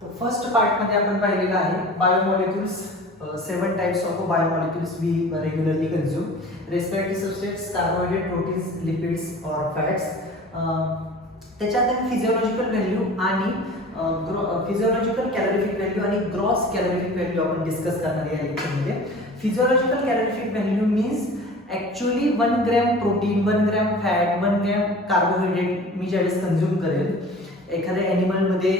तर फर्स्ट पार्टमध्ये आपण पाहिलेलं आहे biomolecules. 7 types of biomolecules we regularly consume. Respiratory substrates, carbohydrate, proteins, lipids और फॅट्स. त्याच्यात फिजिओलॉजिकल व्हॅल्यू आणि फिजिओलॉजिकल कॅलोरिफिक व्हॅल्यू आणि ग्रॉस कॅलोरिफिक व्हॅल्यू आपण डिस्कस करणार या लेक्चरमध्ये. Physiological calorific value means actually 1 gram protein, 1 gram fat, 1 gram carbohydrate मी ज्यावेळेस कंझ्युम करेल एखाद्या ॲनिमलमध्ये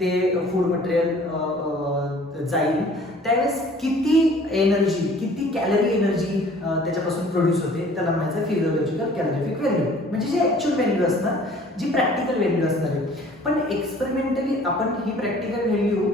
ते फूड मटेरियल जाईल त्यावेळेस किती एनर्जी, किती कॅलरी एनर्जी त्याच्यापासून प्रोड्यूस होते त्याला म्हणायचं फिजिओलॉजिकल कॅलोरिफिक व्हॅल्यू. म्हणजे जे ॲक्च्युअल व्हॅल्यू असणार, जी प्रॅक्टिकल व्हॅल्यू असणार आहे. पण एक्सपेरिमेंटली आपण ही प्रॅक्टिकल व्हॅल्यू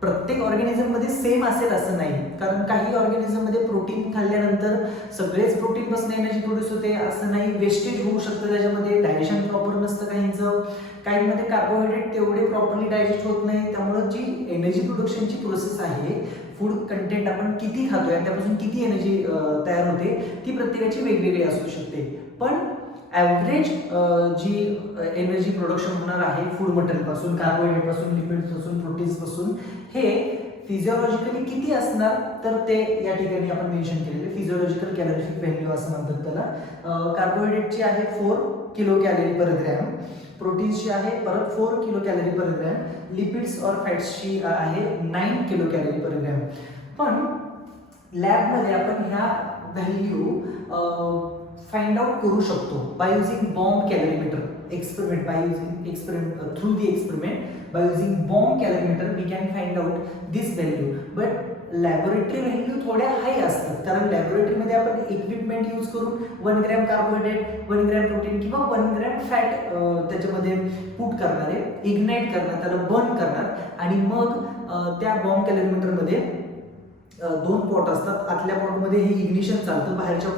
प्रत्येक ऑर्गॅनिझममध्ये सेम असेल असं नाही. कारण काही ऑर्गॅनिझममध्ये प्रोटीन खाल्ल्यानंतर सगळेच प्रोटीनपासून एनर्जी प्रोड्यूस होते असं नाही. वेस्टेज होऊ शकतं त्याच्यामध्ये, डायजेशन प्रॉपर नसतं काहींचं, काहींमध्ये कार्बोहायड्रेट तेवढे प्रॉपरली डायजेस्ट होत नाही. त्यामुळं जी एनर्जी प्रोडक्शनची प्रोसेस आहे, फूड कंटेंट आपण किती खातोय आणि त्यापासून किती एनर्जी तयार होते ती प्रत्येकाची वेगवेगळी असू शकते. पण ॲव्हरेज जी एनर्जी प्रोडक्शन होणार आहे फूड मटेरियलपासून, कार्बोहायड्रेटपासून, लिपिड्सपासून, प्रोटीन्सपासून, हे फिजिओलॉजिकली किती असणार तर ते या ठिकाणी आपण मेन्शन केलेले फिजिओलॉजिकल कॅलोरिफिक व्हॅल्यू असं म्हणतात त्याला. कार्बोहायड्रेटची आहे 4 किलो कॅलरी पर ग्रॅम, प्रोटीन्सची आहे परत 4 kilo calorie per gram, lipids और फॅट्सची आहे 9 किलो कॅलरी पर ग्रॅम. पण लॅबमध्ये आपण ह्या व्हॅल्यू फाइंड आउट करू शकतो by using bomb calorimeter experiment. By using experiment through the experiment by using bomb calorimeter we can find out this value. But laboratory value थोड्या high असतात कारण लॅबोरेटरीमध्ये आपण इक्विपमेंट यूज करून 1 ग्रॅम कार्बोहायड्रेट, 1 ग्रॅम प्रोटीन किंवा 1 gram fat त्याच्यामध्ये put करणार आहे, ignite करणार, त्याला बर्न करणार आणि मग त्या बॉम्ब कॅलरीमीटरमध्ये 2 पॉट असतात. आतल्या पॉटमध्ये हे इग्निशन चालतं, बाहेरच्या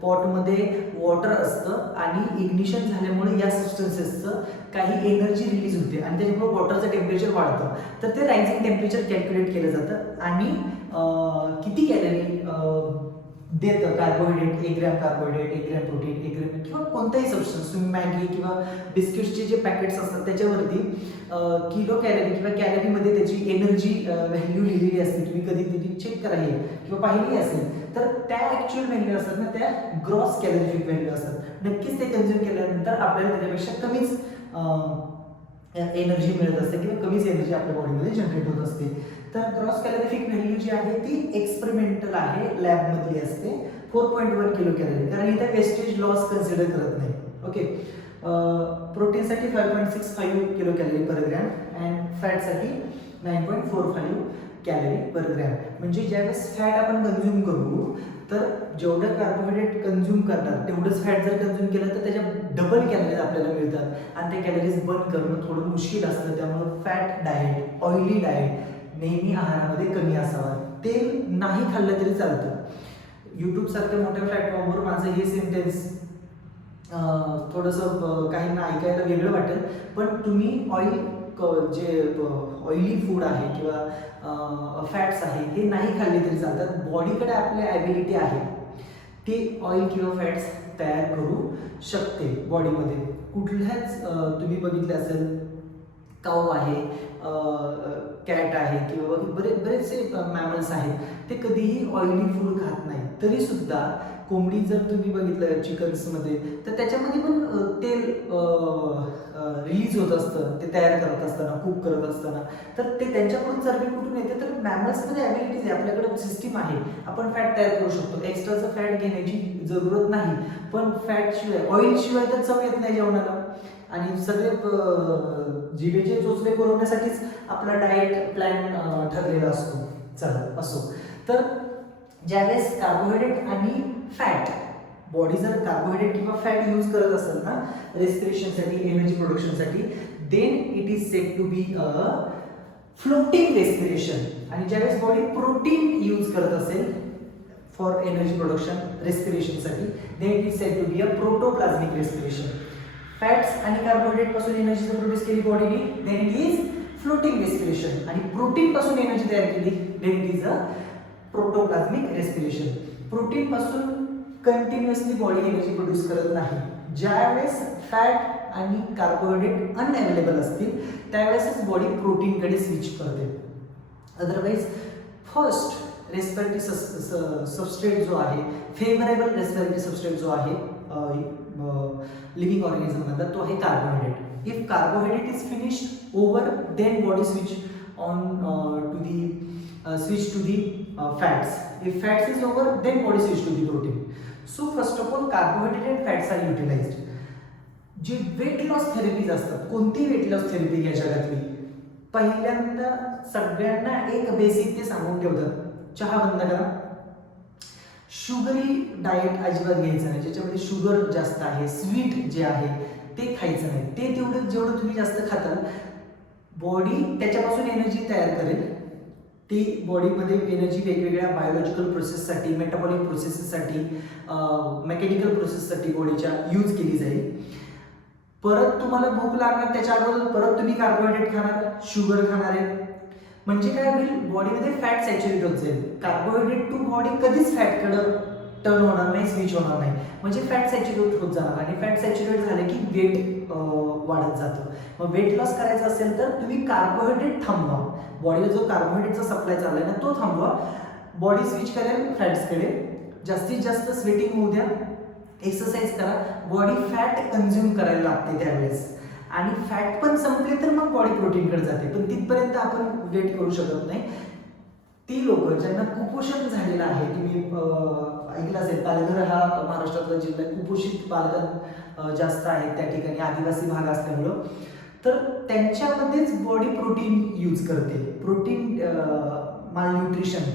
पॉटमध्ये वॉटर असतं आणि इग्निशन झाल्यामुळे या सबस्टन्सेसचं काही एनर्जी रिलीज होते आणि त्याच्यामुळे वॉटरचं टेम्परेचर वाढतं. तर ते रायझिंग टेम्परेचर कॅल्क्युलेट केलं जातं आणि किती कॅलरी देतं carbohydrate, 1 gram carbohydrate, 1 gram protein, 1 gram किंवा कोणताही सबस्टन्स, तुम्ही मॅगी किंवा बिस्किट्सचे जे पॅकेट्स असतात त्याच्यावरती किलो कॅलरी किंवा कॅलरीमध्ये त्याची एनर्जी व्हॅल्यू लिहिलेली असते. तुम्ही कधी चेक करा हे किंवा पाहिली असेल तर त्या ॲक्च्युअल व्हॅल्यू असतात ना त्या ग्रॉस कॅलरीफिक व्हॅल्यू असतात. नक्कीच ते कन्झ्युम केल्यानंतर आपल्याला त्याच्यापेक्षा कमीच एनर्जी मिळत असते किंवा कमीच एनर्जी आपल्या बॉडीमध्ये जनरेट होत असते. तर ग्रॉस कॅलरीफिक व्हॅल्यू जी आहे ती एक्सपेरिमेंटल आहे, लॅबमधली असते 4.1 किलो कॅलरी, कारण इथे वेस्टेज लॉस कन्सिडर करत नाही. ओके. प्रोटीनसाठी 5.65 kilo calorie per gram and फॅटसाठी 9.45 कॅलरी पर ग्रॅम. म्हणजे ज्यावेळेस फॅट आपण कंझ्युम करू तर जेवढं कार्बोहायड्रेट कंझ्युम करणार तेवढंच फॅट जर कंझ्युम केलं तर त्याच्या डबल कॅलरीज आपल्याला मिळतात आणि ते कॅलरीज बर्न करणं थोडं मुश्किल असतं. त्यामुळं फॅट डाएट, ऑइली डाएट नेहमी आहारामध्ये कमी असावा. तेल नाही खाल्लं तरी चालतं. यूट्यूबसारख्या मोठ्या प्लॅटफॉर्मवर माझं हे सेंटेन्स थोडंसं काहींना ऐकायला वेगळं वाटेल, पण तुम्ही जे ऑइली फूड आहे किंवा फॅट्स आहे हे नाही खाल्ले तरी चालतात. बॉडीकडे आपल्या ॲबिलिटी आहे ते ऑइल किंवा फॅट्स तयार करू शकते बॉडीमध्ये. कुठल्याच तुम्ही बघितले असेल काऊ आहे, कॅट आहे किंवा बरेचसे मॅमल्स आहेत ते कधीही ऑइली फूड खात नाही. तरीसुद्धा कोंबडी जर तुम्ही बघितलं चिकन्समध्ये तर त्याच्यामध्ये पण तेल रिलीज होत असतं ते तयार करत असताना, कुक करत असताना. तर ते त्यांच्याकडून चरबी कुठून येते तर मॅमल्समध्ये ॲबिलिटीज आहे, आपल्याकडे सिस्टीम आहे, आपण फॅट तयार करू शकतो. एक्स्ट्राचं फॅट घेण्याची जरूरत नाही. पण फॅटशिवाय, ऑइलशिवाय तर चव येत नाही जेवणाला आणि सगळे जिभेचे चोचले पुरवण्यासाठीच आपला डाएट प्लॅन ठरलेला असतो. चला असो. तर ज्यावेळेस कार्बोहायड्रेट आणि फॅट, बॉडी जर कार्बोहायड्रेट किंवा फॅट यूज करत असेल ना रेस्पिरेशनसाठी, एनर्जी प्रोडक्शनसाठी, then it is said to be a floating respiration. आणि ज्यावेळेस बॉडी प्रोटीन यूज करत असेल फॉर एनर्जी प्रोडक्शन रेस्पिरेशनसाठी, then it is said to be a protoplasmic respiration. Fats आणि कार्बोहायड्रेट पासून एनर्जी जर प्रोड्यूस केली बॉडीने then it is floating respiration. आणि प्रोटीन पासून एनर्जी तयार केली then it is a protoplasmic respiration. Protein पासून कंटिन्युअसली बॉडी एनर्जी प्रोड्यूस करत नाही. ज्यावेळेस फॅट आणि कार्बोहायड्रेट अनअवेलेबल असतील त्यावेळेसच बॉडी प्रोटीनकडे स्विच करते. अदरवाईज फर्स्ट रेस्पिरेटरी सबस्ट्रेट जो आहे, फेवरेबल रेस्पिरेटरी सबस्ट्रेट जो आहे लिव्हिंग ऑर्गॅनिझममधला, तो आहे carbohydrate. If carbohydrate is finished over, then body switch on to the fats. If fats is over, then body switch to the protein. So first of all, carbohydrate and fats are utilized. जे weight loss therapies असतात, कोणती weight loss therapy घ्या जगातली, पहिल्यांदा सगळ्यांना एक basic ते सांगून ठेवतात, चहा बंद करा, शुगरी डाएट अजिबात घ्यायचं नाही, ज्याच्यामध्ये शुगर जास्त आहे, स्वीट जे आहे ते खायचं नाही. ते तेवढं जेवढं तुम्ही जास्त खाताल बॉडी त्याच्यापासून एनर्जी तयार करेल. ती बॉडीमध्ये एनर्जी वेगवेगळ्या बायोलॉजिकल प्रोसेससाठी, मेटाबॉलिक प्रोसेससाठी, मेकॅनिकल प्रोसेससाठी बॉडीच्या यूज केली जाईल. परत तुम्हाला भूक लागणार, त्याच्या अगोदर परत तुम्ही कार्बोहायड्रेट खाणार, शुगर खाणार आहे, म्हणजे काय होईल, बॉडीमध्ये फॅट सॅच्युरेट होत जाईल. कार्बोहायड्रेट टू बॉडी कधीच फॅटकडं टर्न होणार नाही, स्विच होणार नाही, म्हणजे फॅट सॅच्युरेट होत जाणार. आणि फॅट सॅच्युरेट झालं की वेट वाढत जातं. मग वेट लॉस करायचं असेल तर तुम्ही कार्बोहायड्रेट थांबवा, बॉडीला जो कार्बोहायड्रेटचा सप्लाय चाललाय ना तो थांबवा, बॉडी स्विच करेल फॅट्सकडे. जास्तीत जास्त स्वेटिंग होऊ द्या, एक्सरसाइज करा, बॉडी फॅट कन्झ्युम करायला लागते त्यावेळेस. आणि फॅट पण संपले तर मग बॉडी प्रोटीनकडे जाते, पण तिथपर्यंत आपण वेट करू शकत नाही. ती लोक ज्यांना कुपोषण झालेलं आहे, तुम्ही ऐकलं असेल, पालघर हा महाराष्ट्रातला जिल्हा आहे, कुपोषित बालक जास्त आहेत त्या ठिकाणी, आदिवासी भाग असल्यामुळं, तर त्यांच्यामध्येच बॉडी प्रोटीन यूज करते. प्रोटीन मालन्यूट्रिशन,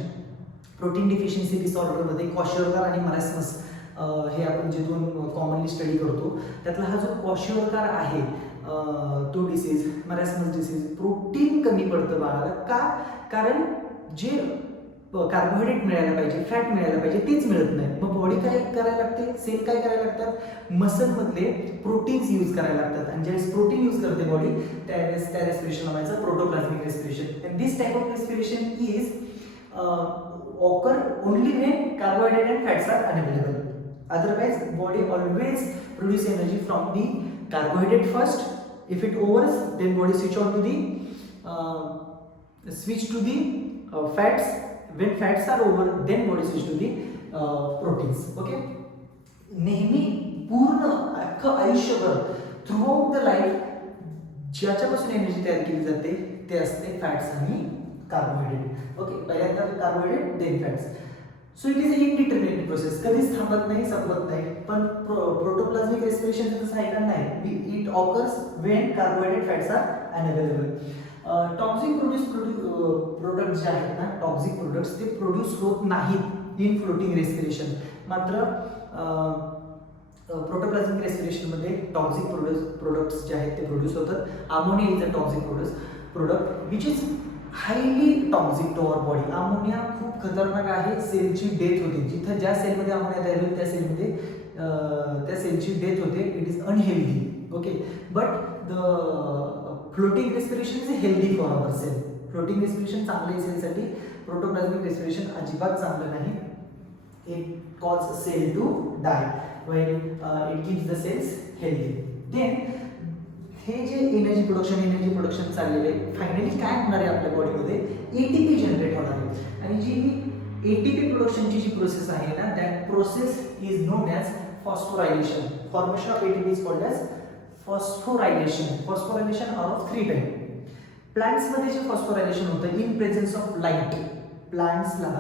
प्रोटीन डिफिशियन्सी डिसऑर्डरमध्ये क्वॉशिओरकर आणि मरास्मस हे आपण जे दोन कॉमनली स्टडी करतो, त्यातला हा जो क्वॉशिओरकर आहे तो डिसीज, मरास्मस डिसीज, प्रोटीन कमी पडतं बाळाला. का? कारण जे कार्बोहायड्रेट मिळायला पाहिजे, फॅट मिळायला पाहिजे, तेच मिळत नाही. मग बॉडी काय करायला लागते, सेल काय करायला लागतात, मसलमधले प्रोटीन्स यूज करायला लागतात. आणि ज्यावेळेस प्रोटीन यूज करते बॉडी त्यावेळेस त्या रेस्पिरेशनला म्हणायचं protoplasmic respiration. And this type of respiration is occur only when carbohydrate and fats are unavailable. Otherwise, body always produce energy from the carbohydrate first. If it overs, then body switch on to the fats. When fats are over, then body switch to the proteins. Okay. नेहमी पूर्ण अख्खं आयुष्यभर throughout the life ज्याच्यापासून energy तयार केली जाते ते असते फॅट्स आणि कार्बोहायड्रेट. ओके, पहिल्यांदा carbohydrate then fats. So it is a indeterminate process, कधीच थांबत नाही, संपत नाही. पण प्रोटोप्लाझ्मिक रेस्पिरेशन तसं आहे का? नाही. It occurs when carbohydrate fats are unavailable. Toxic product जे आहेत ना, टॉक्सिक प्रोडक्ट्स ते प्रोड्यूस होत नाहीत इन फ्लोटिंग रेस्पिरेशन. मात्र प्रोटोप्लाझ्मिक रेस्पिरेशनमध्ये टॉक्सिक प्रोडक्ट्स जे आहेत ते प्रोड्यूस होतात. Ammonia is a toxic product which is highly toxic to our body. Ammonia खूप खतरनाक आहे, सेलची डेथ होते. जिथं ज्या सेलमध्ये अमोनिया तयार होईल त्या सेलची डेथ होते. It is unhealthy. Okay, but the floating respiration is healthy for our cell. Floating respiration चांगलं आहे सेलसाठी, प्रोटोप्लाझ्मिक रेस्पिरेशन अजिबात चांगलं नाही. It cause cell to die while it keeps the cells healthy. Then हे जे एनर्जी प्रोडक्शन चाललेलं आहे, फायनली काय होणार आहे आपल्या बॉडीमध्ये, एटीपी जनरेट होणार आहे. आणि जी एटीपी प्रोडक्शनची जी प्रोसेस आहे ना, that process is known as phosphorylation. Formation of ATP is called as phosphorylation. Phosphorylation are of 3 type. प्लांट्समध्ये जे फॉस्फोरायलेशन होतं इन प्रेझेन्स ऑफ लाईट, प्लांट्सला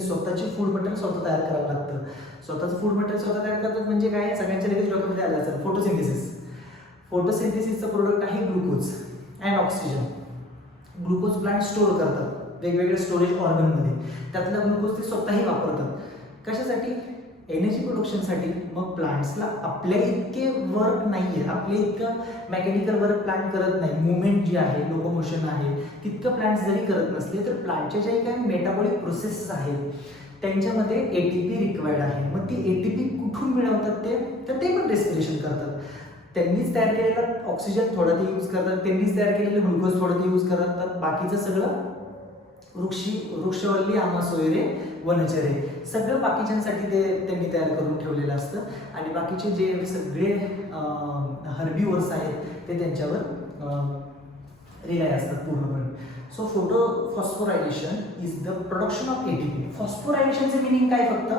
स्वतःचे फूड मटेरियल स्वतः तयार करावं लागतं. स्वतःचं फूड मटेरियल स्वतः तयार करतात म्हणजे काय, सगळ्यांच्या लगेच डॉक्युमेंट आलं असेल, फोटोसिंथेसिस. फोटोसिंथेसिसचं प्रोडक्ट आहे glucose and oxygen. Glucose plant store करतात वेगवेगळ्या स्टोरेज ऑर्गनमध्ये, त्यातला ग्लुकोज ते स्वतःही वापरतात. कशासाठी? एनर्जी प्रोडक्शनसाठी. मग प्लांट्सला आपल्या इतके वर्क नाही आहे, आपल्या इतकं मेकॅनिकल वर्क प्लांट करत नाही. मुवमेंट जी आहे, लोकोमोशन आहे, तितकं प्लांट्स जरी करत नसले तर प्लांटच्या ज्या काही मेटाबॉलिक प्रोसेस आहेत त्यांच्यामध्ये एटीपी रिक्वायर्ड आहे. मग ती एटीपी कुठून मिळवतात ते पण रेस्पिरेशन करतात. त्यांनीच तयार केलेलं ऑक्सिजन थोडं ते यूज करतात, त्यांनीच तयार केलेलं ग्लुकोज थोडं ते यूज करतात. बाकीचं सगळं वृक्षवल्ली आम्हा सोयरे वनचरे, सगळं बाकीच्यांसाठी ते त्यांनी तयार करून ठेवलेलं असतं आणि बाकीचे जे सगळे हर्बीवर्स आहेत ते त्यांच्यावर रिलाय असतात पूर्णपणे. So photo phosphorylation is the production of ATP. फॉस्फोरायलेशनचे मिनिंग काय? फक्त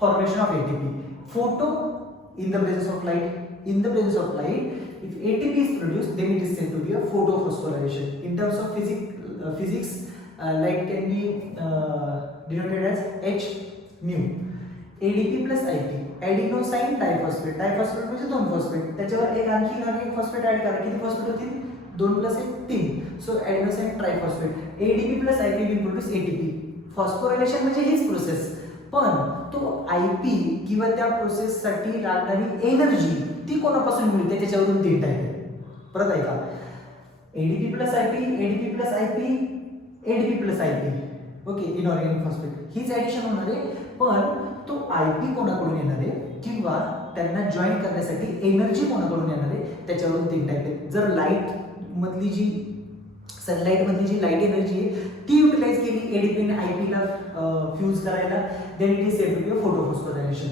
formation of ATP. Photo in the presence of light. In the presence of light, if ATP is produced, then it is said to be a photophosphorylation. In terms of physics, light can be denoted as H nu. ADP plus IP, adenosine diphosphate. Diphosphate म्हणजे 2 phosphate, त्याच्यावर एक आणखी phosphate add करा. किती phosphate होतील? 2 + 1 3. So adenosine triphosphate. ADP plus IP will produce ATP. Phosphorylation म्हणजे हीच process, पण तो IP किंवा त्या प्रोसेससाठी लागणारी एनर्जी ती कोणापासून मिळते त्याच्यावरून 3 टाईप आहे. परत ऐका, ADP plus IP, ADP plus IP, ADP plus IP. Okay, inorganic phosphate हीच ॲडिशन होणार आहे, पण तो IP कोणाकडून येणार आहे किंवा त्यांना जॉईन करण्यासाठी एनर्जी कोणाकडून येणार आहे त्याच्यावरून 3 टाईप आहेत. जर लाईट मधली जी सनलाईट मधली जी लाईट एनर्जी आहे ती युटिलाइज केली एडीपी आणि आयपीला फ्यूज करायला, then it is said to be photophosphorylation.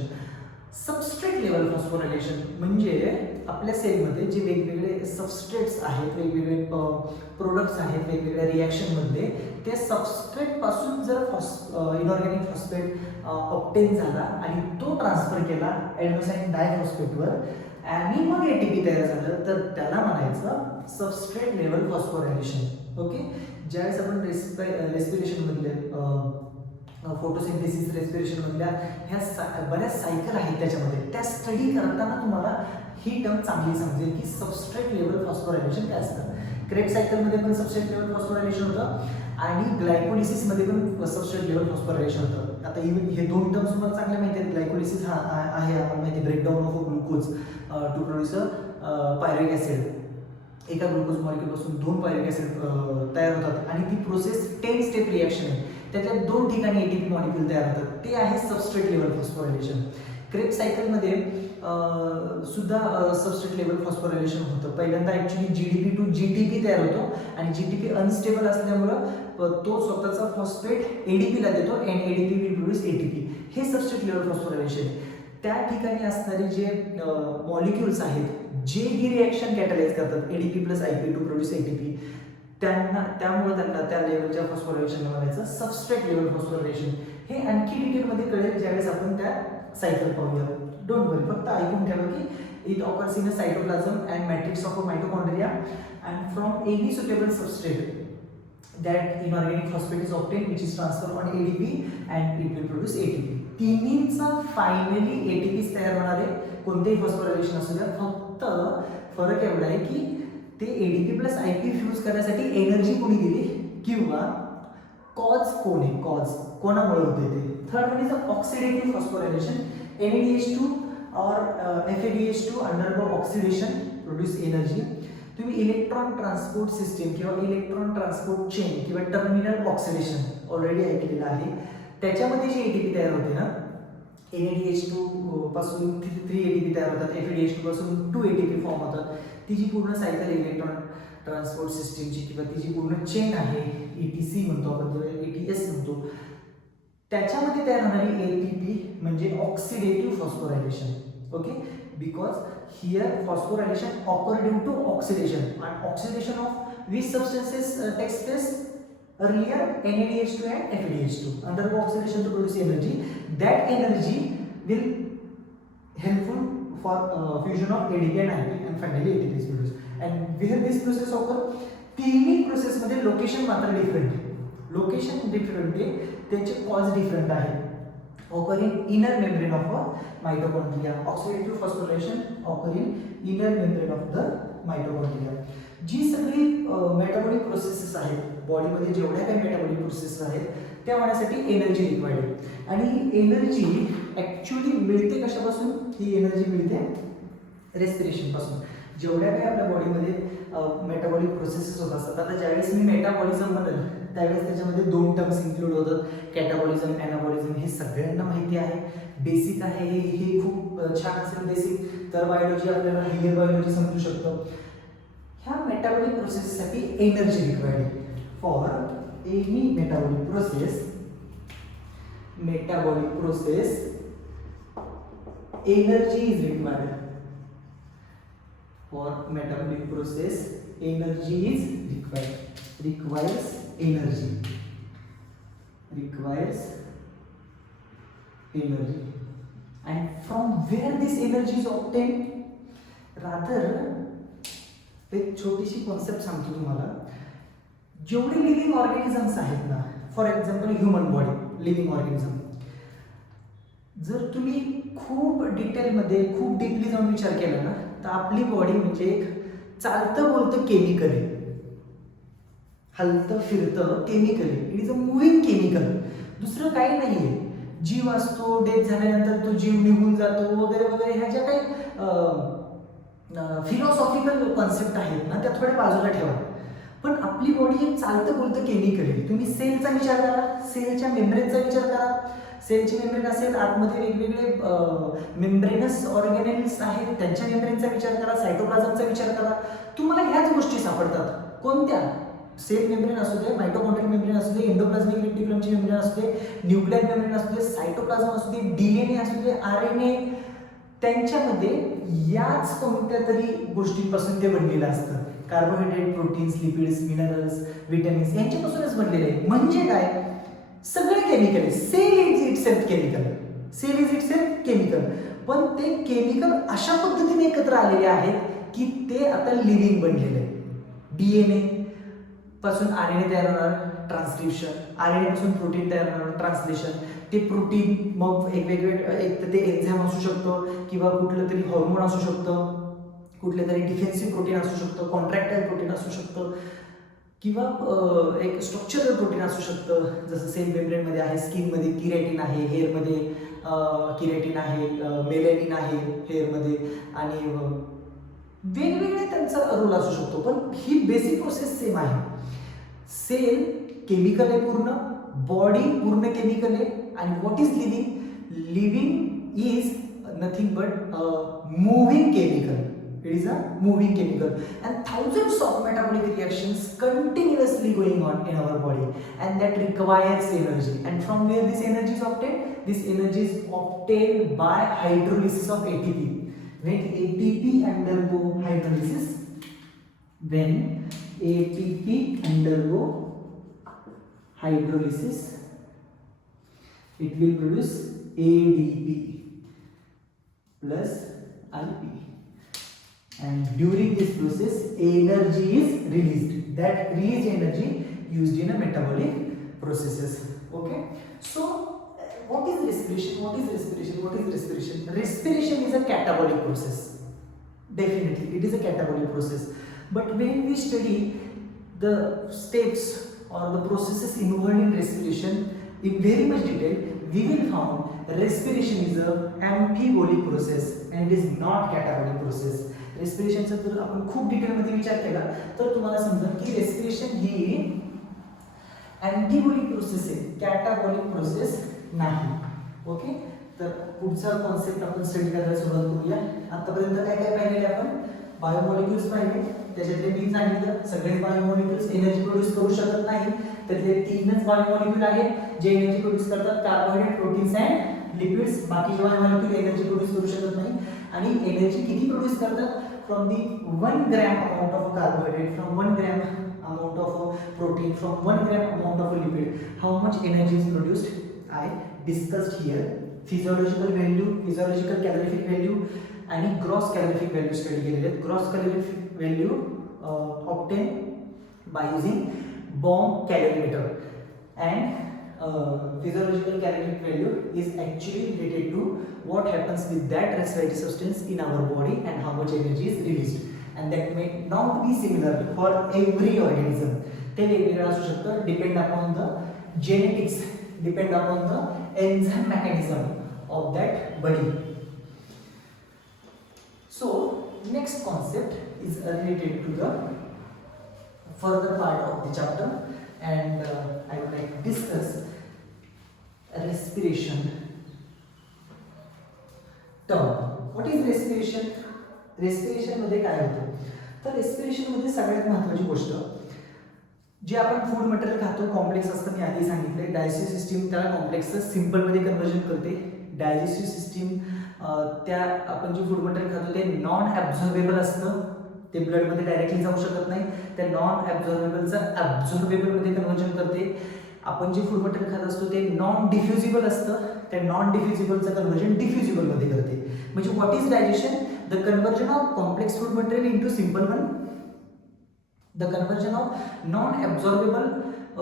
Substrate level phosphorylation म्हणजे आपल्या सेलमध्ये जे वेगवेगळे सबस्ट्रेट्स आहेत, वेगवेगळे प्रोडक्ट्स आहेत वेगवेगळ्या रिॲक्शनमधले, ते सबस्ट्रेट पासून जर इनऑर्गॅनिक फॉस्फेट ऑब्टेन झाला आणि तो ट्रान्सफर केला ॲडेनोसाईन डायफॉस्फेटवर आणि मग एटीपी तयार झालं, तर त्याला म्हणायचं सबस्ट्रेट लेवल फॉस्फोरायलेशन. ओके, ज्यावेळेस आपण रेस्पिरेशन मधले फोटोसिंथेसिस रेस्पिरेशन मधल्या ह्या बऱ्याच सायकल आहेत त्याच्यामध्ये, त्या स्टडी करताना तुम्हाला ही टर्म चांगली समजेल की सबस्ट्रेट लेवल फॉस्फोरायलेशन काय असतं. क्रेब सायकलमध्ये पण सबस्ट्रेट लेवल फॉस्फोरायलेशन होतं आणि ग्लायकोलिसिसमध्ये पण सबस्ट्रेट लेवल फॉस्फोरायलेशन होतं. आता इव्हन हे 2 टर्म्स तुम्हाला चांगले माहिती आहेत. ग्लायकोलिसिस हा आहे आपण माहिती, breakdown of glucose to produce pyruvic acid. एका ग्लुकोज मॉलिक्यूलपासून 2 पायरिक ॲसिड तयार होतात आणि ती प्रोसेस 10 स्टेप रिॲक्शन आहे. त्याच्यात 2 ठिकाणी एटीपी मॉलिक्यूल तयार होतात, ते आहे सबस्ट्रेट लेवल फॉस्फोरायलेशन. क्रेब सायकलमध्ये सुद्धा सबस्ट्रेट लेवल फॉस्फोरायलेशन होतं. पहिल्यांदा ॲक्च्युली GDP टू GTP तयार होतो आणि GTP अनस्टेबल असल्यामुळं तो स्वतःचा फॉस्फेट ADPला देतो आणि ADP विल प्रोड्यूस ATP. हे सबस्ट्रेट लेवल फॉस्फोरायलेशन आहे. त्या ठिकाणी असणारे जे मॉलिक्युल्स आहेत जे ही रिॲक्शन कॅटलाइज करतात ADP plus IP to produce ATP, त्यामुळे त्यांना त्या लेवलच्या फॉस्फोरायलेशनला म्हणायचं सबस्ट्रेट लेवल फॉस्फोरायलेशन. हे आणखी डिटेलमध्ये कळेल ज्यावेळेस आपण त्या सायकल पाहूया. डोंट वरी, फक्त ऐकून ठेवा की it occurs in a cytoplasm and matrix of a mitochondria and from any suitable substrate that inorganic phosphate is obtained which is transferred on ADP and it will produce ATP. तिन्हींचा finally ATP तयार होणार आहे. कोणतेही phosphorylation असू द्या, फक्त फरक एवढा आहे की ते ADP प्लस IP फ्यूज करण्यासाठी एनर्जी कोणी दिली किंवा कॉज कोण आहे, कॉज कोणामुळे होते ते. Third one is oxidative phosphorylation. NADH2 or FADH2 undergo oxidation produce energy. तुम्ही इलेक्ट्रॉन ट्रान्सपोर्ट सिस्टीम किंवा इलेक्ट्रॉन ट्रान्सपोर्ट चेन किंवा टर्मिनल ऑक्सिडेशन ऑलरेडी ऐकलेलं आहे. त्याच्यामध्ये जी ATP तयार होते ना, NADH2 पासून 3 ATP तयार होतात, FADH2 पासून 2 ATP फॉर्म होतात. ती जी पूर्ण सायकल इलेक्ट्रॉन ट्रान्सपोर्ट सिस्टीमची किंवा ती जी पूर्ण चेन आहे, ETC म्हणतो आपण, ATS म्हणतो, त्याच्यामध्ये तयार होणारी ATP म्हणजे oxidative phosphorylation. Okay, because here phosphorylation occur due to oxidation, and oxidation of which substances takes place earlier, NADH2 and FADH2 undergo oxidation to produce energy. That energy will helpful for fusion of ADP and IP and finally ATP is produced. And where this process occur, तिन्ही process मध्ये location मात्र different आहे. Location different आहे, त्याचे cause different आहे. occur in inner membrane of a mitochondria. Oxidative phosphorylation occur in inner membrane of the mitochondria. जी सगळी metabolic processes आहेत बॉडीमध्ये, जेवढ्या काही मेटाबॉलिक प्रोसेस आहेत त्या होण्यासाठी एनर्जी रिक्वायर्ड आहे. आणि एनर्जी ॲक्च्युली मिळते कशापासून? ही एनर्जी मिळते रेस्पिरेशन पासून. जेवढ्या काही आपल्या बॉडीमध्ये मेटाबॉलिक प्रोसेसेस होत असतात, आता ज्यावेळेस मी मेटाबॉलिझम म्हणेल त्यावेळेस त्याच्यामध्ये 2 टर्म्स इन्क्लूड होतात, कॅटाबॉलिझम, एनाबॉलिझम. हे सगळ्यांना माहिती आहे, बेसिक आहे. हे खूप छान असेल बेसिक तर बायोलॉजी आपल्याला हिअर बायोलॉजी समजू शकतो. ह्या मेटाबॉलिक प्रोसेससाठी एनर्जी रिक्वायर्ड आहे. For any metabolic process, energy is required. For metabolic process, energy is requires energy. And from where this energy is obtained? Rather, एक छोटीशी कॉन्सेप्ट सांगतो तुम्हाला. जेवढे लिव्हिंग ऑर्गॅनिझम्स आहेत ना, for example human body living organism, जर तुम्ही खूप डिटेलमध्ये खूप डीपली जाऊन विचार केला ना, तर आपली बॉडी म्हणजे एक चालतं बोलतं केमिकल आहे, हलतं फिरतं केमिकल आहे. It is a moving chemical, दुसरं काही नाही आहे. जीव असतो, डेथ झाल्यानंतर तो जीव निघून जातो वगैरे वगैरे, ह्या ज्या काही फिलॉसॉफिकल कॉन्सेप्ट आहेत ना, त्या थोड्या बाजूला ठेवा. पण आपली बॉडी एक चालतं बोलतं केमिकल आहे. तुम्ही सेलचा विचार करा, सेलच्या मेम्ब्रेनचा विचार करा. सेलची मेम्ब्रेन असेल, आतमध्ये वेगवेगळे मेम्ब्रेनस ऑर्गॅनेल्स आहेत, त्यांच्या मेम्ब्रेनचा विचार करा, सायटोप्लाझमचा विचार करा. तुम्हाला ह्याच गोष्टी सापडतात. कोणत्या? सेल मेम्ब्रेन असू दे, मायटोकॉन्ड्रियल मेम्ब्रेन असू दे, एंडोप्लाझमिक रेटिक्युलमची मेम्ब्रेन असू दे, न्यूक्लियर मेम्ब्रेन असू दे, सायटोप्लाझम असू दे, डीएनए असू दे, आरएनए, त्यांच्यामध्ये याच कोणत्या तरी गोष्टींपासून ते बनलेलं असतं. Carbohydrate, proteins, lipids, minerals, vitamins यांच्यापासूनच बनलेले आहे. म्हणजे काय? सगळे केमिकल आहे. Cell is itself chemical. पण ते केमिकल अशा पद्धतीने एकत्र आलेले आहेत की ते आता लिव्हिंग बनलेले आहे. डीएनए पासून आरएनए तयार होणार, ट्रान्सक्रिप्शन, आरएनए पासून प्रोटीन तयार होणार, ट्रान्सलेशन. ते प्रोटीन मग एक तर ते एन्झाईम असू शकतं, किंवा कुठलं तरी हॉर्मोन असू शकतं, कुठले तरी डिफेन्सिव्ह प्रोटीन असू शकतं, कॉन्ट्रॅक्टाईल प्रोटीन असू शकतं, किंवा एक स्ट्रक्चरल प्रोटीन असू शकतं. जसं सेल मेम्ब्रेनमध्ये आहे, स्किनमध्ये किरॅटिन आहे, हेअरमध्ये किरॅटिन आहे, मेलॅनिन आहे हेअरमध्ये, आणि वेगवेगळे त्यांचा रोल असू शकतो. पण ही बेसिक प्रोसेस सेम आहे. सेल केमिकल आहे पूर्ण, बॉडी पूर्ण केमिकल आहे. आणि what is living? Living is nothing but moving chemical. It is a moving chemical, and thousands of metabolic reactions continuously going on in our body, and that requires energy. And from where this energy is obtained? This energy is obtained by hydrolysis of ATP. When ATP undergo hydrolysis, it will produce ADP plus IP, and during this process energy is released. That released energy used in a metabolic processes. Okay, so what is respiration? Respiration is a catabolic process. Definitely it is a catabolic process. But when we study the steps or the processes involved in respiration in very much detail, we will find respiration is a amphibolic process and it is not catabolic process. रेस्पिरेशनचा जर आपण खूप डिटेलमध्ये विचार केला तर तुम्हाला समजेल की रेस्पिरेशन ही अँटीबॉलिक प्रोसेस आहे, कॅटाबॉलिक प्रोसेस नाही. ओके, तर पुढचा कॉन्सेप्ट आपण स्टडी करायला सुरुवात करूया. आतापर्यंत काय काय पाहिलेले आपण? बायोमॉलिक्युल्स पाहिले, त्याच्यातले मी सांगितलं सगळेच बायोमॉलिक्युल्स एनर्जी प्रोड्यूस करू शकत नाही. त्यातले 3च बायोमॉलिक्युल आहेत जे एनर्जी प्रोड्यूस करतात, कार्बोहायड्रेट, प्रोटीन्स अँड लिपिड्स. बाकीचे बायोमॉलिक्युल एनर्जी प्रोड्यूस करू शकत नाही. आणि एनर्जी किती प्रोड्यूस करतात? From the 1 gram amount of carbohydrate, from 1 gram amount of protein, from 1 gram amount of lipid, how much energy is produced? I discussed here. Physiological value, physiological calorific value and gross calorific value study केलेले आहेत. Gross calorific value obtained by using bomb calorimeter, and physiological calorific value is actually related to what happens with that respiratory substance in our body and how much energy is released. And that may not be similar for every organism. ते वेगवेगळं असू शकतं, depend upon the genetics, depend upon the enzyme mechanism of that body. So next concept is related to the further part of the chapter, and I would like to discuss respiration term. What is respiration? Respiration मध्ये काय होतं? तर respiration मध्ये सगळ्यात महत्त्वाची गोष्ट, जे आपण फूड मटेरियल खातो कॉम्प्लेक्स असतं, मी आधी सांगितले. डायजेस्टिव्ह सिस्टीम त्याला कॉम्प्लेक्सचं सिम्पलमध्ये कन्वर्जन करते. डायजेस्टिव्ह सिस्टीम त्या आपण जे फूड मटेरियल खातो ते नॉन ॲब्झॉर्बेबल असतं, ते ब्लडमध्ये डायरेक्टली जाऊ शकत नाही. त्या नॉन ॲब्झॉर्बेबलचं ॲब्झॉर्बेबलमध्ये कन्वर्जन करते. आपण जे फूड मटेरियल खात असतो ते नॉन डिफ्युजिबल असतं, त्या नॉन डिफ्युजिबलचं कन्वर्जन डिफ्युजिबलमध्ये करते. म्हणजे what is digestion? The conversion of complex food material into simple one. The conversion of non-absorbable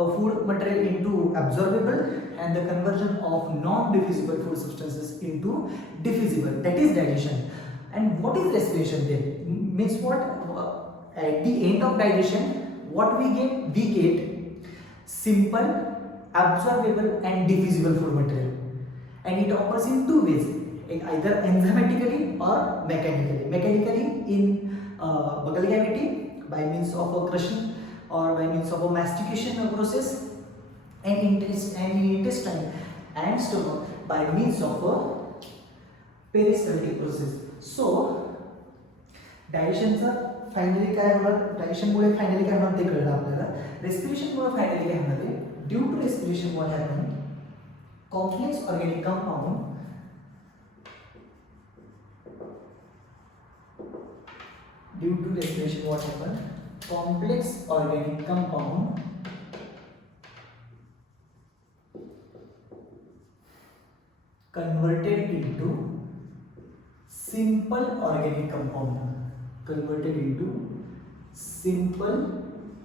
food material into absorbable, and the conversion of non-diffusible food substances into diffusible. That is digestion. And what is respiration then? Means what? At the end of digestion, what we get? We get simple, absorbable, and diffusible food material. And it occurs in two ways, either enzymatically or mechanically. Mechanically in buccal cavity, by means of a crushing or by means of a mastication process, and in intestine and stomach by means of a peristaltic process. So डायजेशनचा finally काय होणार? डायजेशनमुळे finally काय होणार ते कळलं आपल्याला. रेस्पिरेशनमुळे finally काय होणार आहे? Due to respiration what happen? Complex organic compound due to respiration what happen? Complex organic compound converted into simple organic compound. Converted into simple